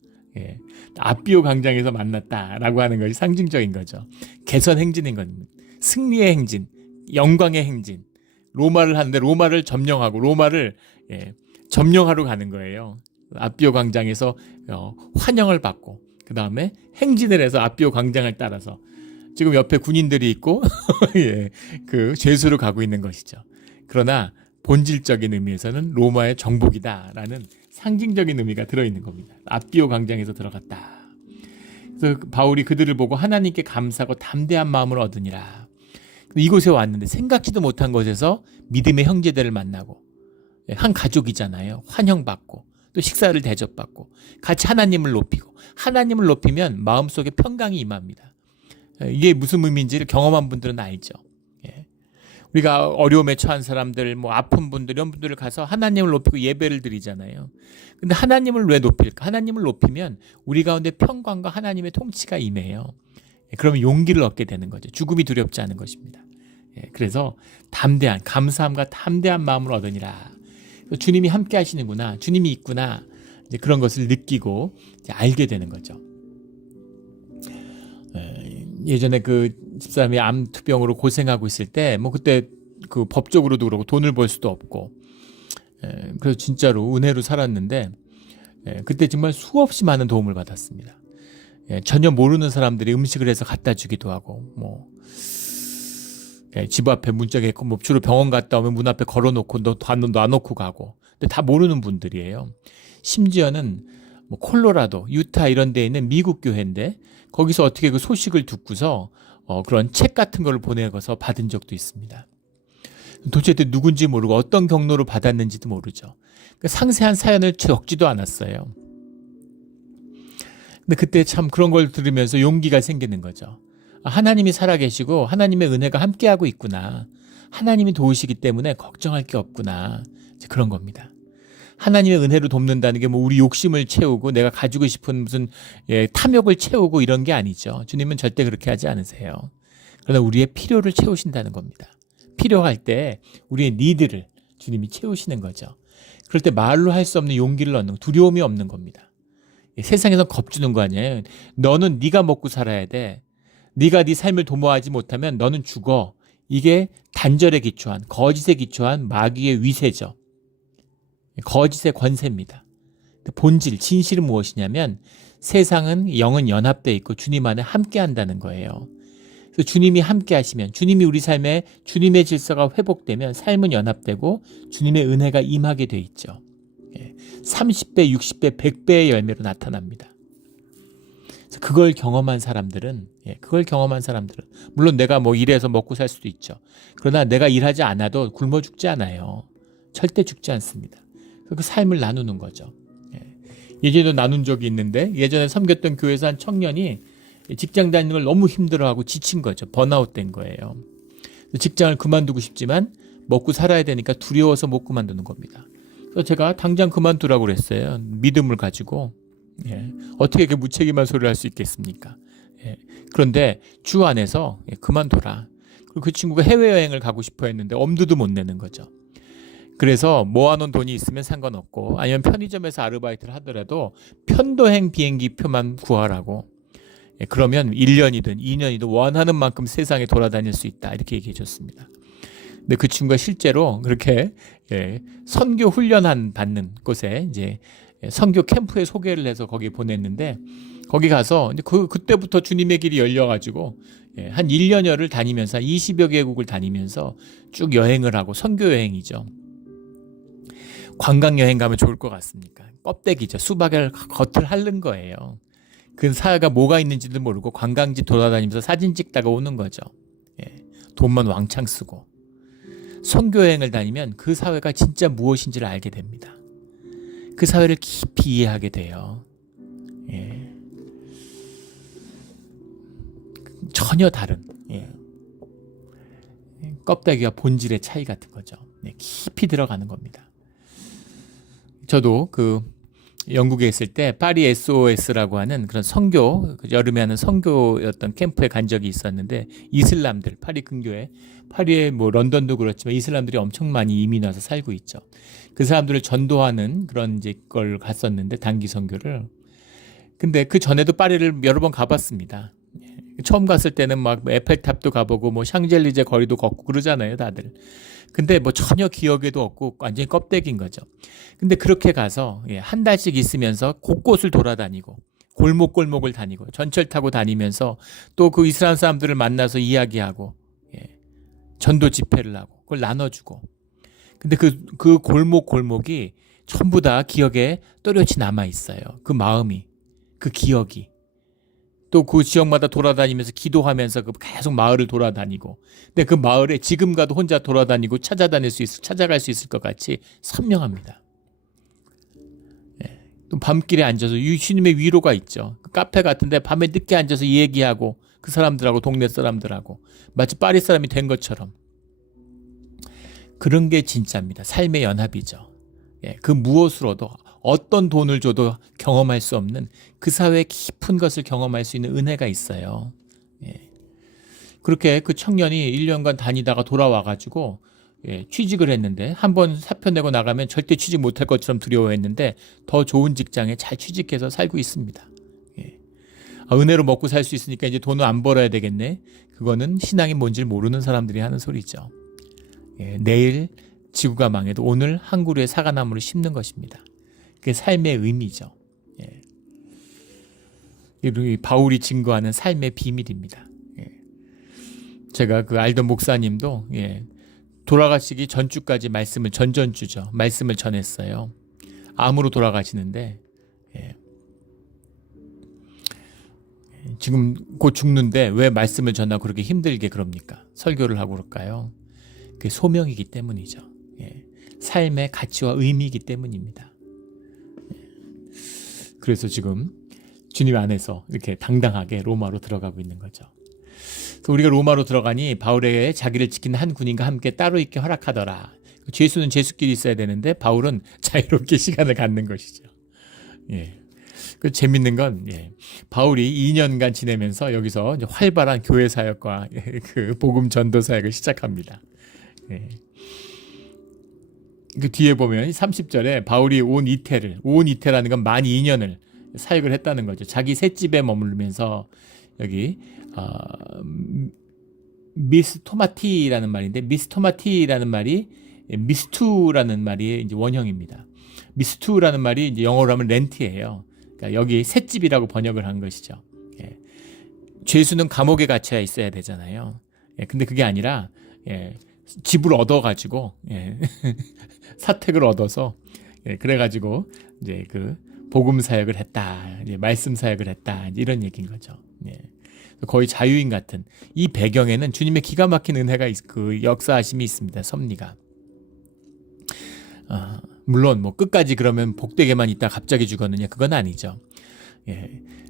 아비오 광장에서 만났다라고 하는 것이 상징적인 거죠. 개선 행진인 겁니다. 승리의 행진, 영광의 행진. 로마를 하는데 로마를 점령하고 로마를 점령하러 가는 거예요. 아비오 광장에서 환영을 받고 그 다음에 행진을 해서 아비오 광장을 따라서 지금 옆에 군인들이 있고 그 죄수로 가고 있는 것이죠. 그러나 본질적인 의미에서는 로마의 정복이다라는 상징적인 의미가 들어있는 겁니다. 아비오 광장에서 들어갔다. 그래서 바울이 그들을 보고 하나님께 감사하고 담대한 마음을 얻으니라. 이곳에 왔는데 생각지도 못한 곳에서 믿음의 형제들을 만나고 한 가족이잖아요. 환영받고 또 식사를 대접받고 같이 하나님을 높이고 하나님을 높이면 마음속에 평강이 임합니다. 이게 무슨 의미인지를 경험한 분들은 알죠. 우리가 어려움에 처한 사람들, 뭐 아픈 분들 이런 분들을 가서 하나님을 높이고 예배를 드리잖아요. 근데 하나님을 왜 높일까? 하나님을 높이면 우리 가운데 평강과 하나님의 통치가 임해요. 그러면 용기를 얻게 되는 거죠. 죽음이 두렵지 않은 것입니다. 그래서 담대한 감사함과 담대한 마음을 얻으니라. 주님이 함께 하시는구나, 주님이 있구나, 이제 그런 것을 느끼고 이제 알게 되는 거죠. 예전에 그 집사람이 암투병으로 고생하고 있을 때 뭐 그때 그 법적으로도 그렇고 돈을 벌 수도 없고 그래서 진짜로 은혜로 살았는데 그때 정말 수없이 많은 도움을 받았습니다. 전혀 모르는 사람들이 음식을 해서 갖다 주기도 하고 뭐 집 앞에 문짝에 뭐 주로 병원 갔다 오면 문 앞에 걸어놓고 놔놓고 가고 근데 다 모르는 분들이에요. 심지어는 뭐 콜로라도, 유타 이런 데에 있는 미국 교회인데 거기서 어떻게 그 소식을 듣고서 그런 책 같은 걸 보내서 받은 적도 있습니다. 도대체 누군지 모르고 어떤 경로로 받았는지도 모르죠. 그러니까 상세한 사연을 적지도 않았어요. 근데 그때 참 그런 걸 들으면서 용기가 생기는 거죠. 하나님이 살아계시고 하나님의 은혜가 함께하고 있구나. 하나님이 도우시기 때문에 걱정할 게 없구나. 이제 그런 겁니다. 하나님의 은혜로 돕는다는 게 뭐 우리 욕심을 채우고 내가 가지고 싶은 무슨 탐욕을 채우고 이런 게 아니죠. 주님은 절대 그렇게 하지 않으세요. 그러나 우리의 필요를 채우신다는 겁니다. 필요할 때 우리의 니드를 주님이 채우시는 거죠. 그럴 때 말로 할 수 없는 용기를 얻는 두려움이 없는 겁니다. 세상에서 겁주는 거 아니에요. 너는 네가 먹고 살아야 돼. 네가 네 삶을 도모하지 못하면 너는 죽어. 이게 단절에 기초한 거짓에 기초한 마귀의 위세죠. 거짓의 권세입니다. 본질, 진실은 무엇이냐면 세상은 영은 연합되어 있고 주님 안에 함께 한다는 거예요. 그래서 주님이 함께 하시면 주님이 우리 삶에 주님의 질서가 회복되면 삶은 연합되고 주님의 은혜가 임하게 돼 있죠. 30배, 60배, 100배의 열매로 나타납니다. 그래서 그걸 경험한 사람들은 물론 내가 뭐 일해서 먹고 살 수도 있죠. 그러나 내가 일하지 않아도 굶어 죽지 않아요. 절대 죽지 않습니다. 그 삶을 나누는 거죠. 예전에도 나눈 적이 있는데 예전에 섬겼던 교회에서 한 청년이 직장 다니는 걸 너무 힘들어하고 지친 거죠. 번아웃 된 거예요. 직장을 그만두고 싶지만 먹고 살아야 되니까 두려워서 못 그만두는 겁니다. 그래서 제가 당장 그만두라고 그랬어요. 믿음을 가지고. 어떻게 이렇게 무책임한 소리를 할 수 있겠습니까? 그런데 주 안에서 그만둬라. 그리고 그 친구가 해외여행을 가고 싶어 했는데 엄두도 못 내는 거죠. 그래서 모아놓은 돈이 있으면 상관없고 아니면 편의점에서 아르바이트를 하더라도 편도행 비행기 표만 구하라고. 그러면 1년이든 2년이든 원하는 만큼 세상에 돌아다닐 수 있다. 이렇게 얘기해 줬습니다. 근데 그 친구가 실제로 그렇게 선교 훈련 받는 곳에 이제 선교 캠프에 소개를 해서 거기 보냈는데 거기 가서 그때부터 주님의 길이 열려가지고 한 1년여를 다니면서 20여 개국을 다니면서 쭉 여행을 하고 선교 여행이죠. 관광 여행 가면 좋을 것 같습니까? 껍데기죠. 수박을 겉을 핥는 거예요. 그 사회가 뭐가 있는지도 모르고 관광지 돌아다니면서 사진 찍다가 오는 거죠. 돈만 왕창 쓰고. 선교 여행을 다니면 그 사회가 진짜 무엇인지를 알게 됩니다. 그 사회를 깊이 이해하게 돼요. 전혀 다른 껍데기와 본질의 차이 같은 거죠. 깊이 들어가는 겁니다. 저도 그 영국에 있을 때 파리 SOS라고 하는 그런 선교, 여름에 하는 선교였던 캠프에 간 적이 있었는데 이슬람들, 파리 근교에, 파리에 뭐 런던도 그렇지만 이슬람들이 엄청 많이 이민 와서 살고 있죠. 그 사람들을 전도하는 그런 이제 걸 갔었는데 단기 선교를. 근데 그 전에도 파리를 여러 번 가봤습니다. 처음 갔을 때는 막 에펠탑도 가보고 뭐 샹젤리제 거리도 걷고 그러잖아요, 다들. 근데 뭐 전혀 기억에도 없고 완전히 껍데기인 거죠. 근데 그렇게 가서 한 달씩 있으면서 곳곳을 돌아다니고 골목골목을 다니고 전철 타고 다니면서 또 그 이스라엘 사람들을 만나서 이야기하고 전도 집회를 하고 그걸 나눠주고. 근데 그 골목골목이 전부 다 기억에 또렷이 남아있어요. 그 마음이, 그 기억이. 또 그 지역마다 돌아다니면서 기도하면서 계속 마을을 돌아다니고. 근데 그 마을에 지금 가도 혼자 돌아다니고 찾아갈 수 있을 것 같이 선명합니다. 또 밤길에 앉아서 주님의 위로가 있죠. 그 카페 같은데 밤에 늦게 앉아서 얘기하고 그 사람들하고 동네 사람들하고 마치 파리 사람이 된 것처럼. 그런 게 진짜입니다. 삶의 연합이죠. 그 무엇으로도 어떤 돈을 줘도 경험할 수 없는 그 사회의 깊은 것을 경험할 수 있는 은혜가 있어요. 그렇게 그 청년이 1년간 다니다가 돌아와가지고 취직을 했는데 한번 사표 내고 나가면 절대 취직 못할 것처럼 두려워했는데 더 좋은 직장에 잘 취직해서 살고 있습니다. 은혜로 먹고 살 수 있으니까 이제 돈을 안 벌어야 되겠네. 그거는 신앙이 뭔지 모르는 사람들이 하는 소리죠. 예, 내일 지구가 망해도 오늘 한 그루의 사과나무를 심는 것입니다. 그게 삶의 의미죠. 예. 이 바울이 증거하는 삶의 비밀입니다. 예. 제가 그 알던 목사님도 돌아가시기 전주까지 말씀을 전전주죠. 말씀을 전했어요. 암으로 돌아가시는데 지금 곧 죽는데 왜 말씀을 전하고 그렇게 힘들게 그럽니까? 설교를 하고 그럴까요? 그게 소명이기 때문이죠. 삶의 가치와 의미이기 때문입니다. 그래서 지금 주님 안에서 이렇게 당당하게 로마로 들어가고 있는 거죠. 그래서 우리가 로마로 들어가니 바울에게 자기를 지키는 한 군인과 함께 따로 있게 허락하더라. 죄수는 죄수끼리 있어야 되는데 바울은 자유롭게 시간을 갖는 것이죠. 그 재밌는 건 바울이 2년간 지내면서 여기서 이제 활발한 교회 사역과 그 복음 전도 사역을 시작합니다. 그 뒤에 보면 30절에 바울이 온 이태라는 건 만 2년을 사역을 했다는 거죠. 자기 셋집에 머물면서 여기 미스토마티라는 말인데 미스토마티라는 말이 미스투라는 말이 이제 원형입니다. 미스투라는 말이 이제 영어로 하면 렌트예요. 그러니까 여기 셋집이라고 번역을 한 것이죠. 죄수는 감옥에 갇혀 있어야 되잖아요. 근데 그게 아니라 집을 얻어가지고 사택을 얻어서 그래가지고 이제 그 복음 사역을 했다, 이제 말씀 사역을 했다, 이제 이런 얘기인 거죠. 거의 자유인 같은 이 배경에는 주님의 기가 막힌 은혜가 그 역사하심이 있습니다. 섭리가. 물론 뭐 끝까지 그러면 복되게만 있다 갑자기 죽었느냐 그건 아니죠.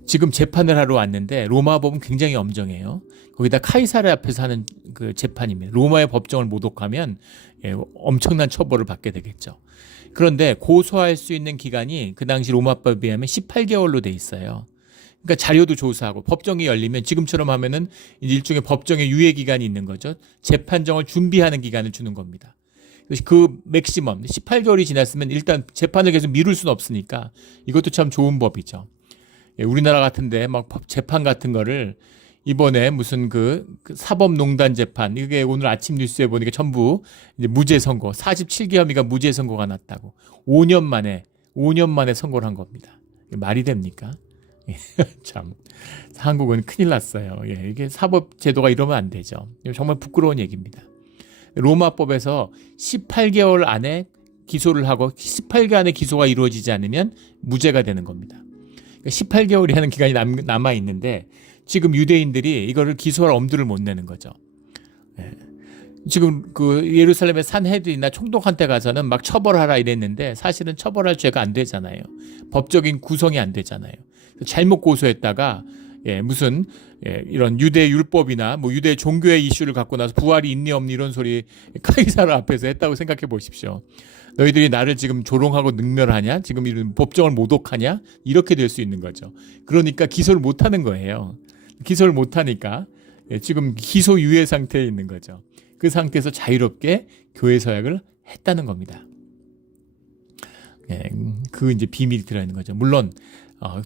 지금 재판을 하러 왔는데 로마 법은 굉장히 엄정해요. 거기다 카이사르 앞에서 하는 그 재판입니다. 로마의 법정을 모독하면 엄청난 처벌을 받게 되겠죠. 그런데 고소할 수 있는 기간이 그 당시 로마법에 의하면 18개월로 돼 있어요. 그러니까 자료도 조사하고 법정이 열리면 지금처럼 하면은 이제 일종의 법정의 유예 기간이 있는 거죠. 재판정을 준비하는 기간을 주는 겁니다. 그 맥시멈 18개월이 지났으면 일단 재판을 계속 미룰 수는 없으니까 이것도 참 좋은 법이죠. 우리나라 같은데 막 재판 같은 거를 이번에 무슨 그 사법농단 재판 이게 오늘 아침 뉴스에 보니까 전부 이제 무죄 선고 47개 혐의가 무죄 선고가 났다고 5년 만에 선고를 한 겁니다. 말이 됩니까? 참 한국은 큰일 났어요. 이게 사법 제도가 이러면 안 되죠. 정말 부끄러운 얘기입니다. 로마법에서 18개월 안에 기소를 하고 18개월 안에 기소가 이루어지지 않으면 무죄가 되는 겁니다. 18개월이라는 기간이 남아 있는데 지금 유대인들이 이거를 기소할 엄두를 못 내는 거죠. 지금 그 예루살렘의 산헤드리나 총독한테 가서는 막 처벌하라 이랬는데 사실은 처벌할 죄가 안 되잖아요. 법적인 구성이 안 되잖아요. 잘못 고소했다가 무슨 이런 유대 율법이나 뭐 유대 종교의 이슈를 갖고 나서 부활이 있니 없니 이런 소리 카이사르 앞에서 했다고 생각해 보십시오. 너희들이 나를 지금 조롱하고 능멸하냐? 지금 이런 법정을 모독하냐? 이렇게 될 수 있는 거죠. 그러니까 기소를 못 하는 거예요. 기소를 못 하니까 지금 기소 유예 상태에 있는 거죠. 그 상태에서 자유롭게 교회 서약을 했다는 겁니다. 그 이제 비밀이 들어있는 거죠. 물론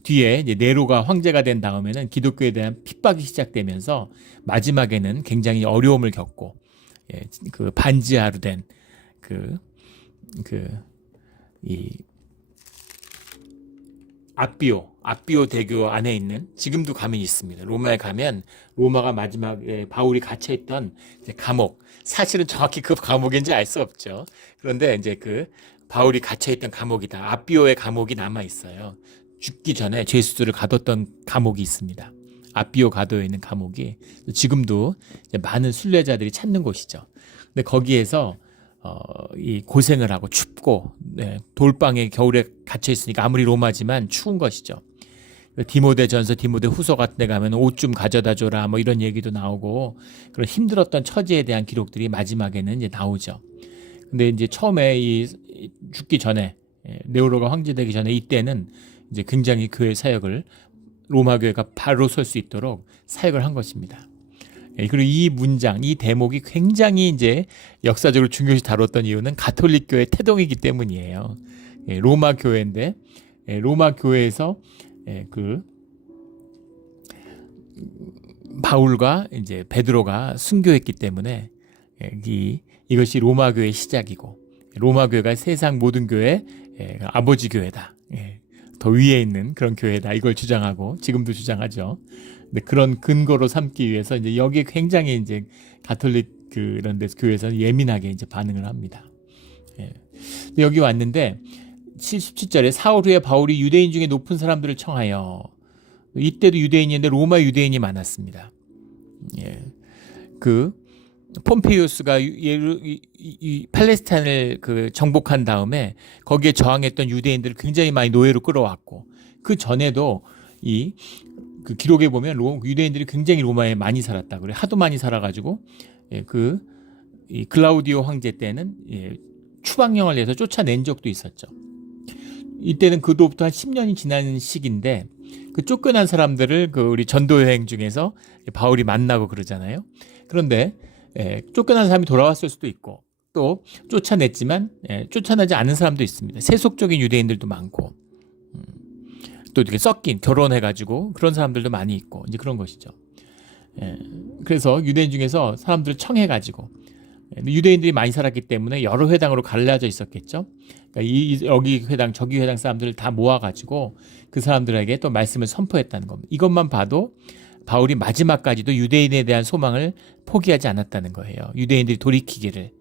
뒤에 이제 네로가 황제가 된 다음에는 기독교에 대한 핍박이 시작되면서 마지막에는 굉장히 어려움을 겪고 그 반지하로 된 이 아비오 대교 안에 있는 지금도 가면 있습니다. 로마에 가면 로마가 마지막에 바울이 갇혀있던 이제 감옥 사실은 정확히 그 감옥인지 알 수 없죠. 그런데 이제 그 바울이 갇혀있던 감옥이다. 아비오의 감옥이 남아 있어요. 죽기 전에 죄수들을 가뒀던 감옥이 있습니다. 아비오 가도에 있는 감옥이 지금도 이제 많은 순례자들이 찾는 곳이죠. 근데 거기에서 이 고생을 하고 춥고 돌방에 겨울에 갇혀 있으니까 아무리 로마지만 추운 것이죠. 디모데전서 디모데후서 같은 데 가면 옷 좀 가져다 줘라 뭐 이런 얘기도 나오고 그런 힘들었던 처지에 대한 기록들이 마지막에는 이제 나오죠. 근데 이제 처음에 이 죽기 전에 네오로가 황제되기 전에 이때는 이제 굉장히 교회 사역을 로마 교회가 바로 설 수 있도록 사역을 한 것입니다. 그리고 이 문장, 이 대목이 굉장히 이제 역사적으로 중요시 다뤘던 이유는 가톨릭 교회 태동이기 때문이에요. 로마 교회인데 로마 교회에서 그 바울과 이제 베드로가 순교했기 때문에 이것이 로마 교회의 시작이고 로마 교회가 세상 모든 교회 아버지 교회다. 더 위에 있는 그런 교회다. 이걸 주장하고 지금도 주장하죠. 근데 그런 근거로 삼기 위해서 이제 여기에 굉장히 이제 가톨릭 그런 데서 교회에서는 예민하게 이제 반응을 합니다. 여기 왔는데 17절에 사흘 후에 바울이 유대인 중에 높은 사람들을 청하여 이때도 유대인인데 로마 유대인이 많았습니다. 그 폼페이우스가 이 팔레스타인을 그 정복한 다음에 거기에 저항했던 유대인들을 굉장히 많이 노예로 끌어왔고 그 전에도 그 기록에 보면 유대인들이 굉장히 로마에 많이 살았다 그래 하도 많이 살아가지고 이 클라우디오 황제 때는 추방령을 내서 쫓아낸 적도 있었죠. 이때는 그로부터 한 10년이 지난 시기인데 그 쫓겨난 사람들을 그 우리 전도 여행 중에서 바울이 만나고 그러잖아요. 그런데 쫓겨난 사람이 돌아왔을 수도 있고 또 쫓아냈지만 쫓아나지 않은 사람도 있습니다. 세속적인 유대인들도 많고 또 이렇게 섞인 결혼해가지고 그런 사람들도 많이 있고 이제 그런 것이죠. 그래서 유대인 중에서 사람들을 청해가지고 유대인들이 많이 살았기 때문에 여러 회당으로 갈라져 있었겠죠. 그러니까 여기 회당 저기 회당 사람들을 다 모아가지고 그 사람들에게 또 말씀을 선포했다는 겁니다. 이것만 봐도 바울이 마지막까지도 유대인에 대한 소망을 포기하지 않았다는 거예요. 유대인들이 돌이키기를,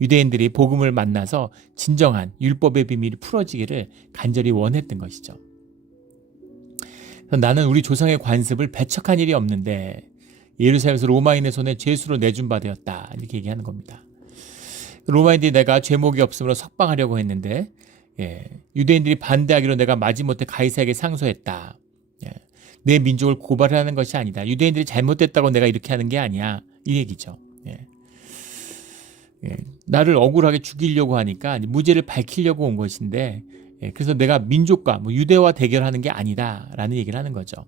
유대인들이 복음을 만나서 진정한 율법의 비밀이 풀어지기를 간절히 원했던 것이죠. 나는 우리 조상의 관습을 배척한 일이 없는데 예루살렘에서 로마인의 손에 죄수로 내준 바 되었다. 이렇게 얘기하는 겁니다. 로마인들이 내가 죄목이 없으므로 석방하려고 했는데 유대인들이 반대하기로 내가 마지못해 가이사에게 상소했다. 내 민족을 고발하는 것이 아니다. 유대인들이 잘못됐다고 내가 이렇게 하는 게 아니야. 이 얘기죠. 나를 억울하게 죽이려고 하니까 무죄를 밝히려고 온 것인데 그래서 내가 민족과 유대와 대결하는 게 아니다. 라는 얘기를 하는 거죠.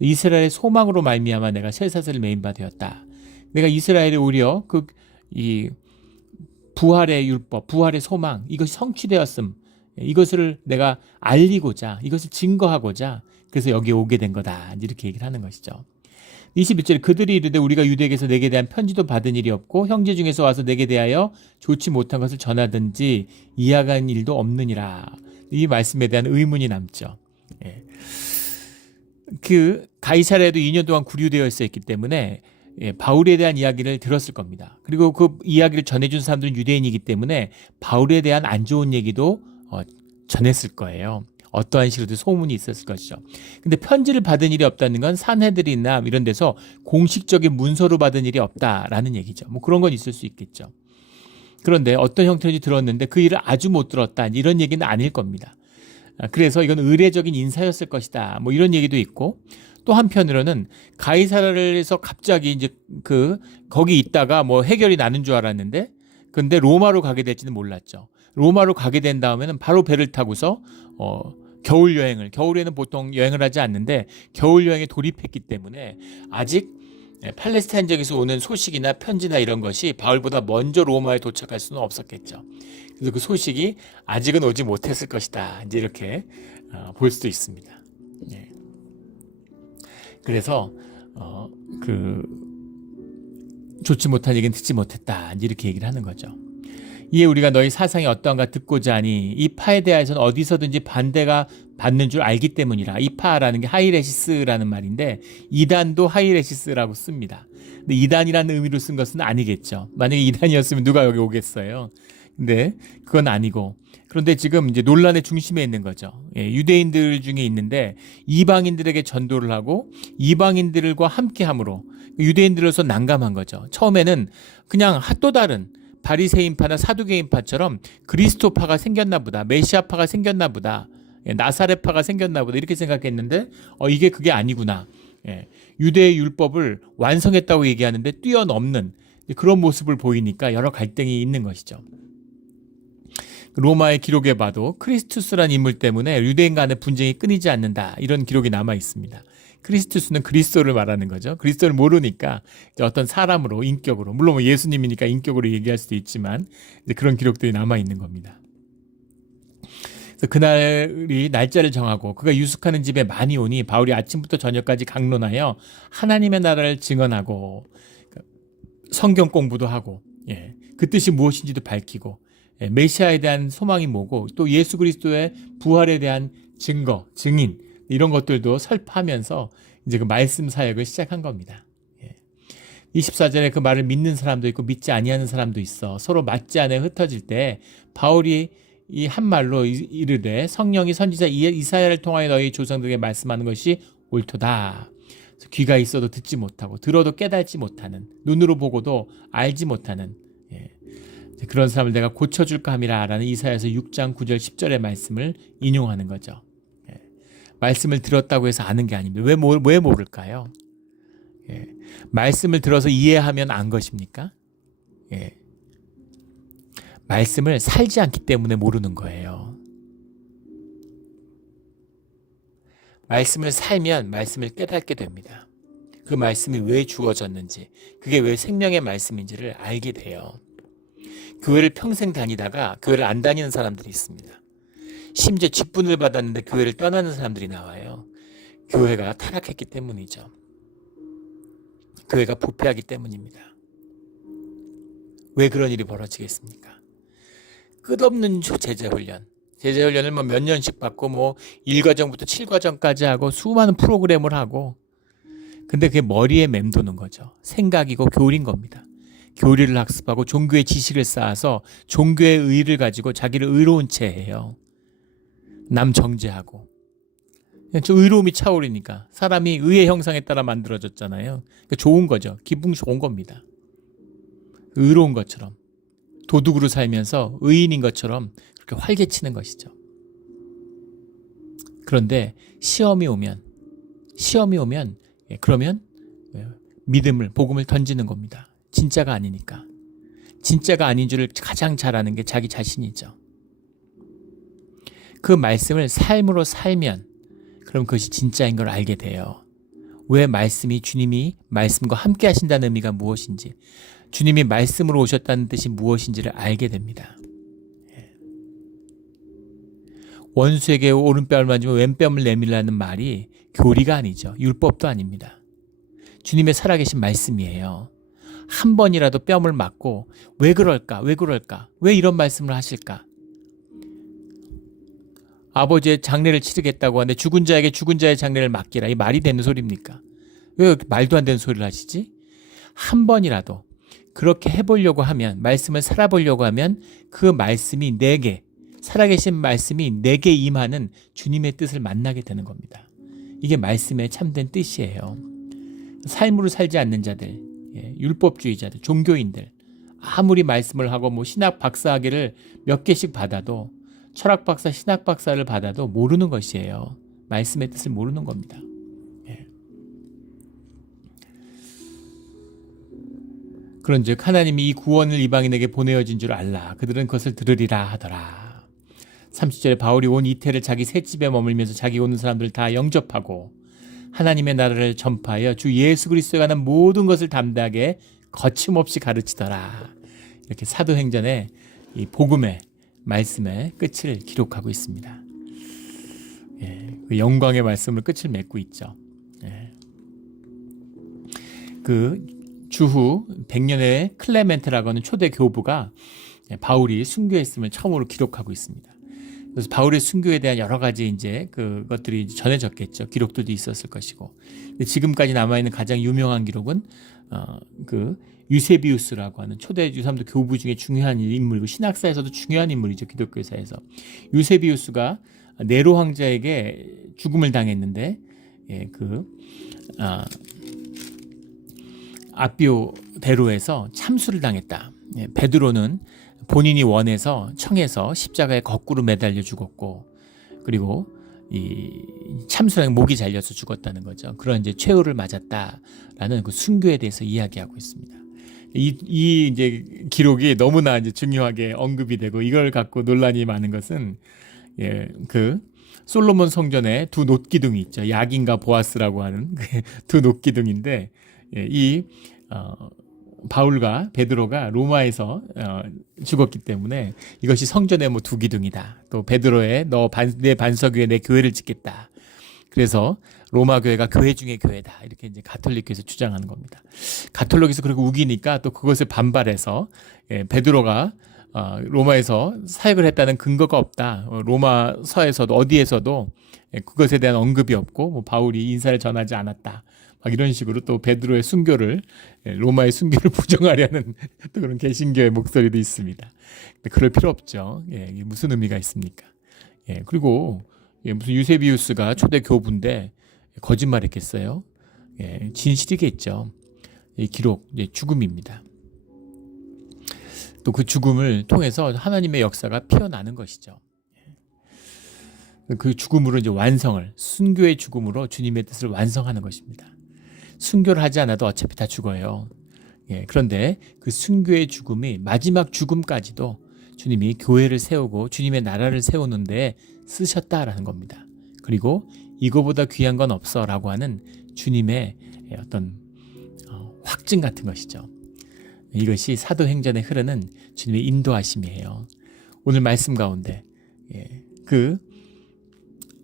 이스라엘의 소망으로 말미암아 내가 쇠사슬을 매인 바 되었다. 내가 이스라엘에 오히려 이 부활의 율법, 부활의 소망 이것이 성취되었음. 이것을 내가 알리고자 이것을 증거하고자 그래서 여기에 오게 된 거다. 이렇게 얘기를 하는 것이죠. 21절 그들이 이르되 우리가 유대에게서 내게 대한 편지도 받은 일이 없고 형제 중에서 와서 내게 대하여 좋지 못한 것을 전하든지 이야기한 일도 없느니라. 이 말씀에 대한 의문이 남죠. 그 가이사랴에도 2년 동안 구류되어 있었기 때문에 바울에 대한 이야기를 들었을 겁니다. 그리고 그 이야기를 전해준 사람들은 유대인이기 때문에 바울에 대한 안 좋은 얘기도 전했을 거예요. 어떠한 식으로도 소문이 있었을 것이죠. 근데 편지를 받은 일이 없다는 건 산헤드린이나 이런 데서 공식적인 문서로 받은 일이 없다라는 얘기죠. 그런 건 있을 수 있겠죠. 그런데 어떤 형태인지 들었는데 그 일을 아주 못 들었다. 이런 얘기는 아닐 겁니다. 그래서 이건 의례적인 인사였을 것이다. 이런 얘기도 있고 또 한편으로는 가이사랴에서 갑자기 이제 거기 있다가 해결이 나는 줄 알았는데 근데 로마로 가게 될지는 몰랐죠. 로마로 가게 된 다음에는 바로 배를 타고서 겨울 여행을 겨울에는 보통 여행을 하지 않는데 겨울 여행에 돌입했기 때문에 아직 팔레스타인 지역에서 오는 소식이나 편지나 이런 것이 바울보다 먼저 로마에 도착할 수는 없었겠죠. 그래서 그 소식이 아직은 오지 못했을 것이다. 이제 이렇게 볼 수도 있습니다. 그래서 좋지 못한 얘기는 듣지 못했다. 이제 이렇게 얘기를 하는 거죠. 이에 우리가 너희 사상이 어떠한가 듣고자 하니 이 파에 대해서는 어디서든지 반대가 받는 줄 알기 때문이라. 이 파라는 게 하이레시스라는 말인데 이단도 하이레시스라고 씁니다. 근데 이단이라는 의미로 쓴 것은 아니겠죠. 만약에 이단이었으면 누가 여기 오겠어요. 근데 그건 아니고 그런데 지금 이제 논란의 중심에 있는 거죠. 유대인들 중에 있는데 이방인들에게 전도를 하고 이방인들과 함께함으로 유대인들로서 난감한 거죠. 처음에는 그냥 또 다른 바리새인파나 사두개인파처럼 그리스도파가 생겼나 보다. 메시아파가 생겼나 보다. 나사렛파가 생겼나 보다. 이렇게 생각했는데 이게 그게 아니구나. 유대의 율법을 완성했다고 얘기하는데 뛰어넘는 그런 모습을 보이니까 여러 갈등이 있는 것이죠. 로마의 기록에 봐도 크리스투스란 인물 때문에 유대인 간의 분쟁이 끊이지 않는다. 이런 기록이 남아 있습니다. 크리스투스는 그리스도를 말하는 거죠. 그리스도를 모르니까 어떤 사람으로 인격으로 물론 예수님이니까 인격으로 얘기할 수도 있지만 그런 기록들이 남아 있는 겁니다. 그래서 그날이 날짜를 정하고 그가 유숙하는 집에 많이 오니 바울이 아침부터 저녁까지 강론하여 하나님의 나라를 증언하고 성경 공부도 하고 그 뜻이 무엇인지도 밝히고 메시아에 대한 소망이 뭐고 또 예수 그리스도의 부활에 대한 증거, 증인 이런 것들도 설파하면서 이제 그 말씀 사역을 시작한 겁니다. 24절에 그 말을 믿는 사람도 있고 믿지 아니하는 사람도 있어 서로 맞지 않아 흩어질 때 바울이 이 한 말로 이르되 성령이 선지자 이사야를 통하여 너희 조상들에게 말씀하는 것이 옳도다. 귀가 있어도 듣지 못하고 들어도 깨닫지 못하는 눈으로 보고도 알지 못하는 그런 사람을 내가 고쳐줄까 함이라 라는 이사야서 6장 9절 10절의 말씀을 인용하는 거죠. 말씀을 들었다고 해서 아는 게 아닙니다. 왜 모를까요? 말씀을 들어서 이해하면 안 것입니까? 말씀을 살지 않기 때문에 모르는 거예요. 말씀을 살면 말씀을 깨닫게 됩니다. 그 말씀이 왜 주어졌는지, 그게 왜 생명의 말씀인지를 알게 돼요. 교회를 평생 다니다가 교회를 안 다니는 사람들이 있습니다. 심지어 직분을 받았는데 교회를 떠나는 사람들이 나와요. 교회가 타락했기 때문이죠. 교회가 부패하기 때문입니다. 왜 그런 일이 벌어지겠습니까? 끝없는 제자훈련. 제자훈련을 몇 년씩 받고 1과정부터 7과정까지 하고 수많은 프로그램을 하고 근데 그게 머리에 맴도는 거죠. 생각이고 교리인 겁니다. 교리를 학습하고 종교의 지식을 쌓아서 종교의 의를 가지고 자기를 의로운 채 해요. 남 정죄하고. 의로움이 차오르니까 사람이 의의 형상에 따라 만들어졌잖아요. 그러니까 좋은 거죠. 기분 좋은 겁니다. 의로운 것처럼 도둑으로 살면서 의인인 것처럼 그렇게 활개치는 것이죠. 그런데 시험이 오면 그러면 복음을 던지는 겁니다. 진짜가 아니니까. 진짜가 아닌 줄을 가장 잘 아는 게 자기 자신이죠. 그 말씀을 삶으로 살면 그럼 그것이 진짜인 걸 알게 돼요. 왜 주님이 말씀과 함께 하신다는 의미가 무엇인지, 주님이 말씀으로 오셨다는 뜻이 무엇인지를 알게 됩니다. 원수에게 오른뺨을 맞으면 왼뺨을 내밀라는 말이 교리가 아니죠. 율법도 아닙니다. 주님의 살아계신 말씀이에요. 한 번이라도 뺨을 맞고 왜 그럴까? 왜 이런 말씀을 하실까? 아버지의 장례를 치르겠다고 하는데 죽은 자에게 죽은 자의 장례를 맡기라. 이 말이 되는 소리입니까? 왜 말도 안 되는 소리를 하시지? 한 번이라도 그렇게 해보려고 하면, 말씀을 살아보려고 하면 그 말씀이 살아계신 말씀이 내게 임하는 주님의 뜻을 만나게 되는 겁니다. 이게 말씀의 참된 뜻이에요. 삶으로 살지 않는 자들, 율법주의자들, 종교인들 아무리 말씀을 하고 신학 박사학위를 몇 개씩 받아도 철학 박사, 신학 박사를 받아도 모르는 것이에요. 말씀의 뜻을 모르는 겁니다. 그런즉 하나님이 이 구원을 이방인에게 보내어진 줄 알라. 그들은 그것을 들으리라 하더라. 30절에 바울이 온 이태를 자기 셋집에 머물면서 자기 오는 사람들을 다 영접하고 하나님의 나라를 전파하여 주 예수 그리스도에 관한 모든 것을 담대하게 거침없이 가르치더라. 이렇게 사도행전의 이 복음의 말씀의 끝을 기록하고 있습니다. 그 영광의 말씀을 끝을 맺고 있죠. 그 주후 100년의 클레멘트라고 하는 초대 교부가 바울이 순교했음을 처음으로 기록하고 있습니다. 그래서 바울의 순교에 대한 여러 가지 그것들이 전해졌겠죠. 기록들도 있었을 것이고. 근데 지금까지 남아있는 가장 유명한 기록은 그 유세비우스라고 하는 초대 유삼도 교부 중에 중요한 인물이고 신학사에서도 중요한 인물이죠. 기독교사에서. 유세비우스가 네로 황제에게 죽음을 당했는데 아비오 대로에서 참수를 당했다. 베드로는 본인이 원해서 청해서 십자가에 거꾸로 매달려 죽었고, 그리고 이 참수랑 목이 잘려서 죽었다는 거죠. 그런 최후를 맞았다라는 그 순교에 대해서 이야기하고 있습니다. 이 기록이 너무나 중요하게 언급이 되고 이걸 갖고 논란이 많은 것은 그 솔로몬 성전에 두 놋기둥이 있죠. 야긴과 보아스라고 하는 두 놋기둥인데 이 바울과 베드로가 로마에서 죽었기 때문에 이것이 성전의 뭐 두 기둥이다. 또 베드로의 내 반석 위에 내 교회를 짓겠다. 그래서 로마 교회가 교회 중의 교회다. 이렇게 이제 가톨릭에서 주장하는 겁니다. 가톨릭에서 그리고 우기니까 또 그것을 반발해서 베드로가 로마에서 사역을 했다는 근거가 없다. 로마서에서도 어디에서도 그것에 대한 언급이 없고 뭐 바울이 인사를 전하지 않았다. 막 이런 식으로 또 베드로의 순교를 로마의 순교를 부정하려는 또 그런 개신교의 목소리도 있습니다. 그럴 필요 없죠. 이게 무슨 의미가 있습니까? 그리고 무슨 유세비우스가 초대 교부인데 거짓말했겠어요? 진실이겠죠. 기록, 죽음입니다. 또 그 죽음을 통해서 하나님의 역사가 피어나는 것이죠. 그 죽음으로 이제 완성을, 순교의 죽음으로 주님의 뜻을 완성하는 것입니다. 순교를 하지 않아도 어차피 다 죽어요. 그런데 그 순교의 죽음이 마지막 죽음까지도 주님이 교회를 세우고 주님의 나라를 세우는데 쓰셨다라는 겁니다. 그리고 이거보다 귀한 건 없어라고 하는 주님의 어떤 확증 같은 것이죠. 이것이 사도행전에 흐르는 주님의 인도하심이에요. 오늘 말씀 가운데 그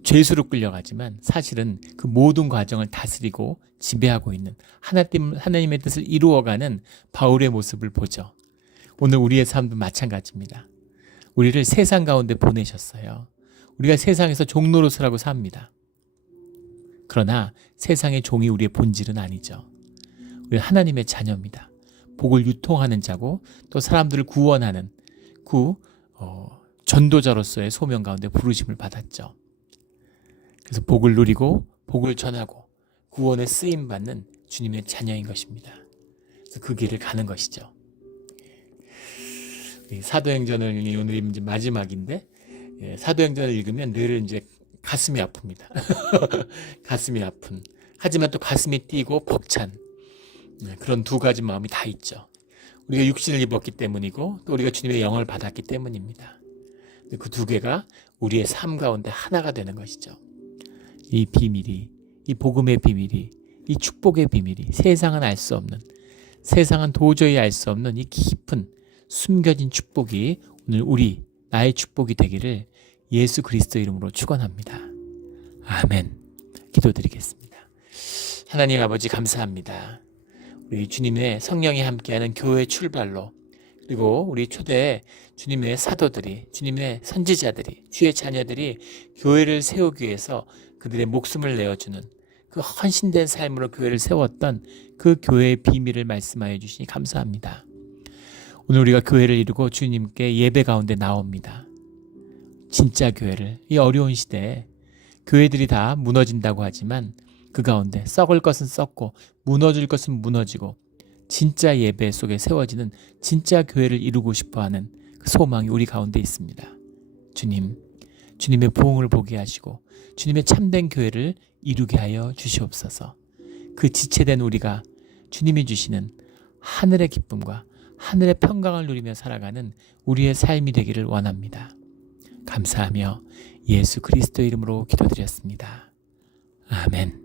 죄수로 끌려가지만 사실은 그 모든 과정을 다스리고 지배하고 있는 하나님의 뜻을 이루어가는 바울의 모습을 보죠. 오늘 우리의 삶도 마찬가지입니다. 우리를 세상 가운데 보내셨어요. 우리가 세상에서 종노릇을 삽니다. 그러나 세상의 종이 우리의 본질은 아니죠. 우리 하나님의 자녀입니다. 복을 유통하는 자고 또 사람들을 구원하는 전도자로서의 소명 가운데 부르심을 받았죠. 그래서 복을 누리고 복을 전하고 구원에 쓰임받는 주님의 자녀인 것입니다. 그래서 그 길을 가는 것이죠. 사도행전을 오늘 이제 마지막인데 사도행전을 읽으면 늘 이제 가슴이 아픕니다. 가슴이 아픈. 하지만 또 가슴이 뛰고 벅찬 그런 두 가지 마음이 다 있죠. 우리가 육신을 입었기 때문이고 또 우리가 주님의 영을 받았기 때문입니다. 그 두 개가 우리의 삶 가운데 하나가 되는 것이죠. 이 비밀이, 이 복음의 비밀이, 이 축복의 비밀이 세상은 알 수 없는, 세상은 도저히 알 수 없는 이 깊은 숨겨진 축복이 오늘 나의 축복이 되기를 예수 그리스도 이름으로 축원합니다. 아멘. 기도드리겠습니다. 하나님 아버지 감사합니다. 우리 주님의 성령이 함께하는 교회 출발로 그리고 우리 초대 주님의 사도들이, 주님의 선지자들이, 주의 자녀들이 교회를 세우기 위해서 그들의 목숨을 내어주는 그 헌신된 삶으로 교회를 세웠던 그 교회의 비밀을 말씀하여 주시니 감사합니다. 오늘 우리가 교회를 이루고 주님께 예배 가운데 나옵니다. 진짜 교회를, 이 어려운 시대에 교회들이 다 무너진다고 하지만 그 가운데 썩을 것은 썩고 무너질 것은 무너지고 진짜 예배 속에 세워지는 진짜 교회를 이루고 싶어하는 그 소망이 우리 가운데 있습니다. 주님, 주님의 부흥을 보게 하시고 주님의 참된 교회를 이루게 하여 주시옵소서. 그 지체된 우리가 주님이 주시는 하늘의 기쁨과 하늘의 평강을 누리며 살아가는 우리의 삶이 되기를 원합니다. 감사하며 예수 그리스도 이름으로 기도드렸습니다. 아멘.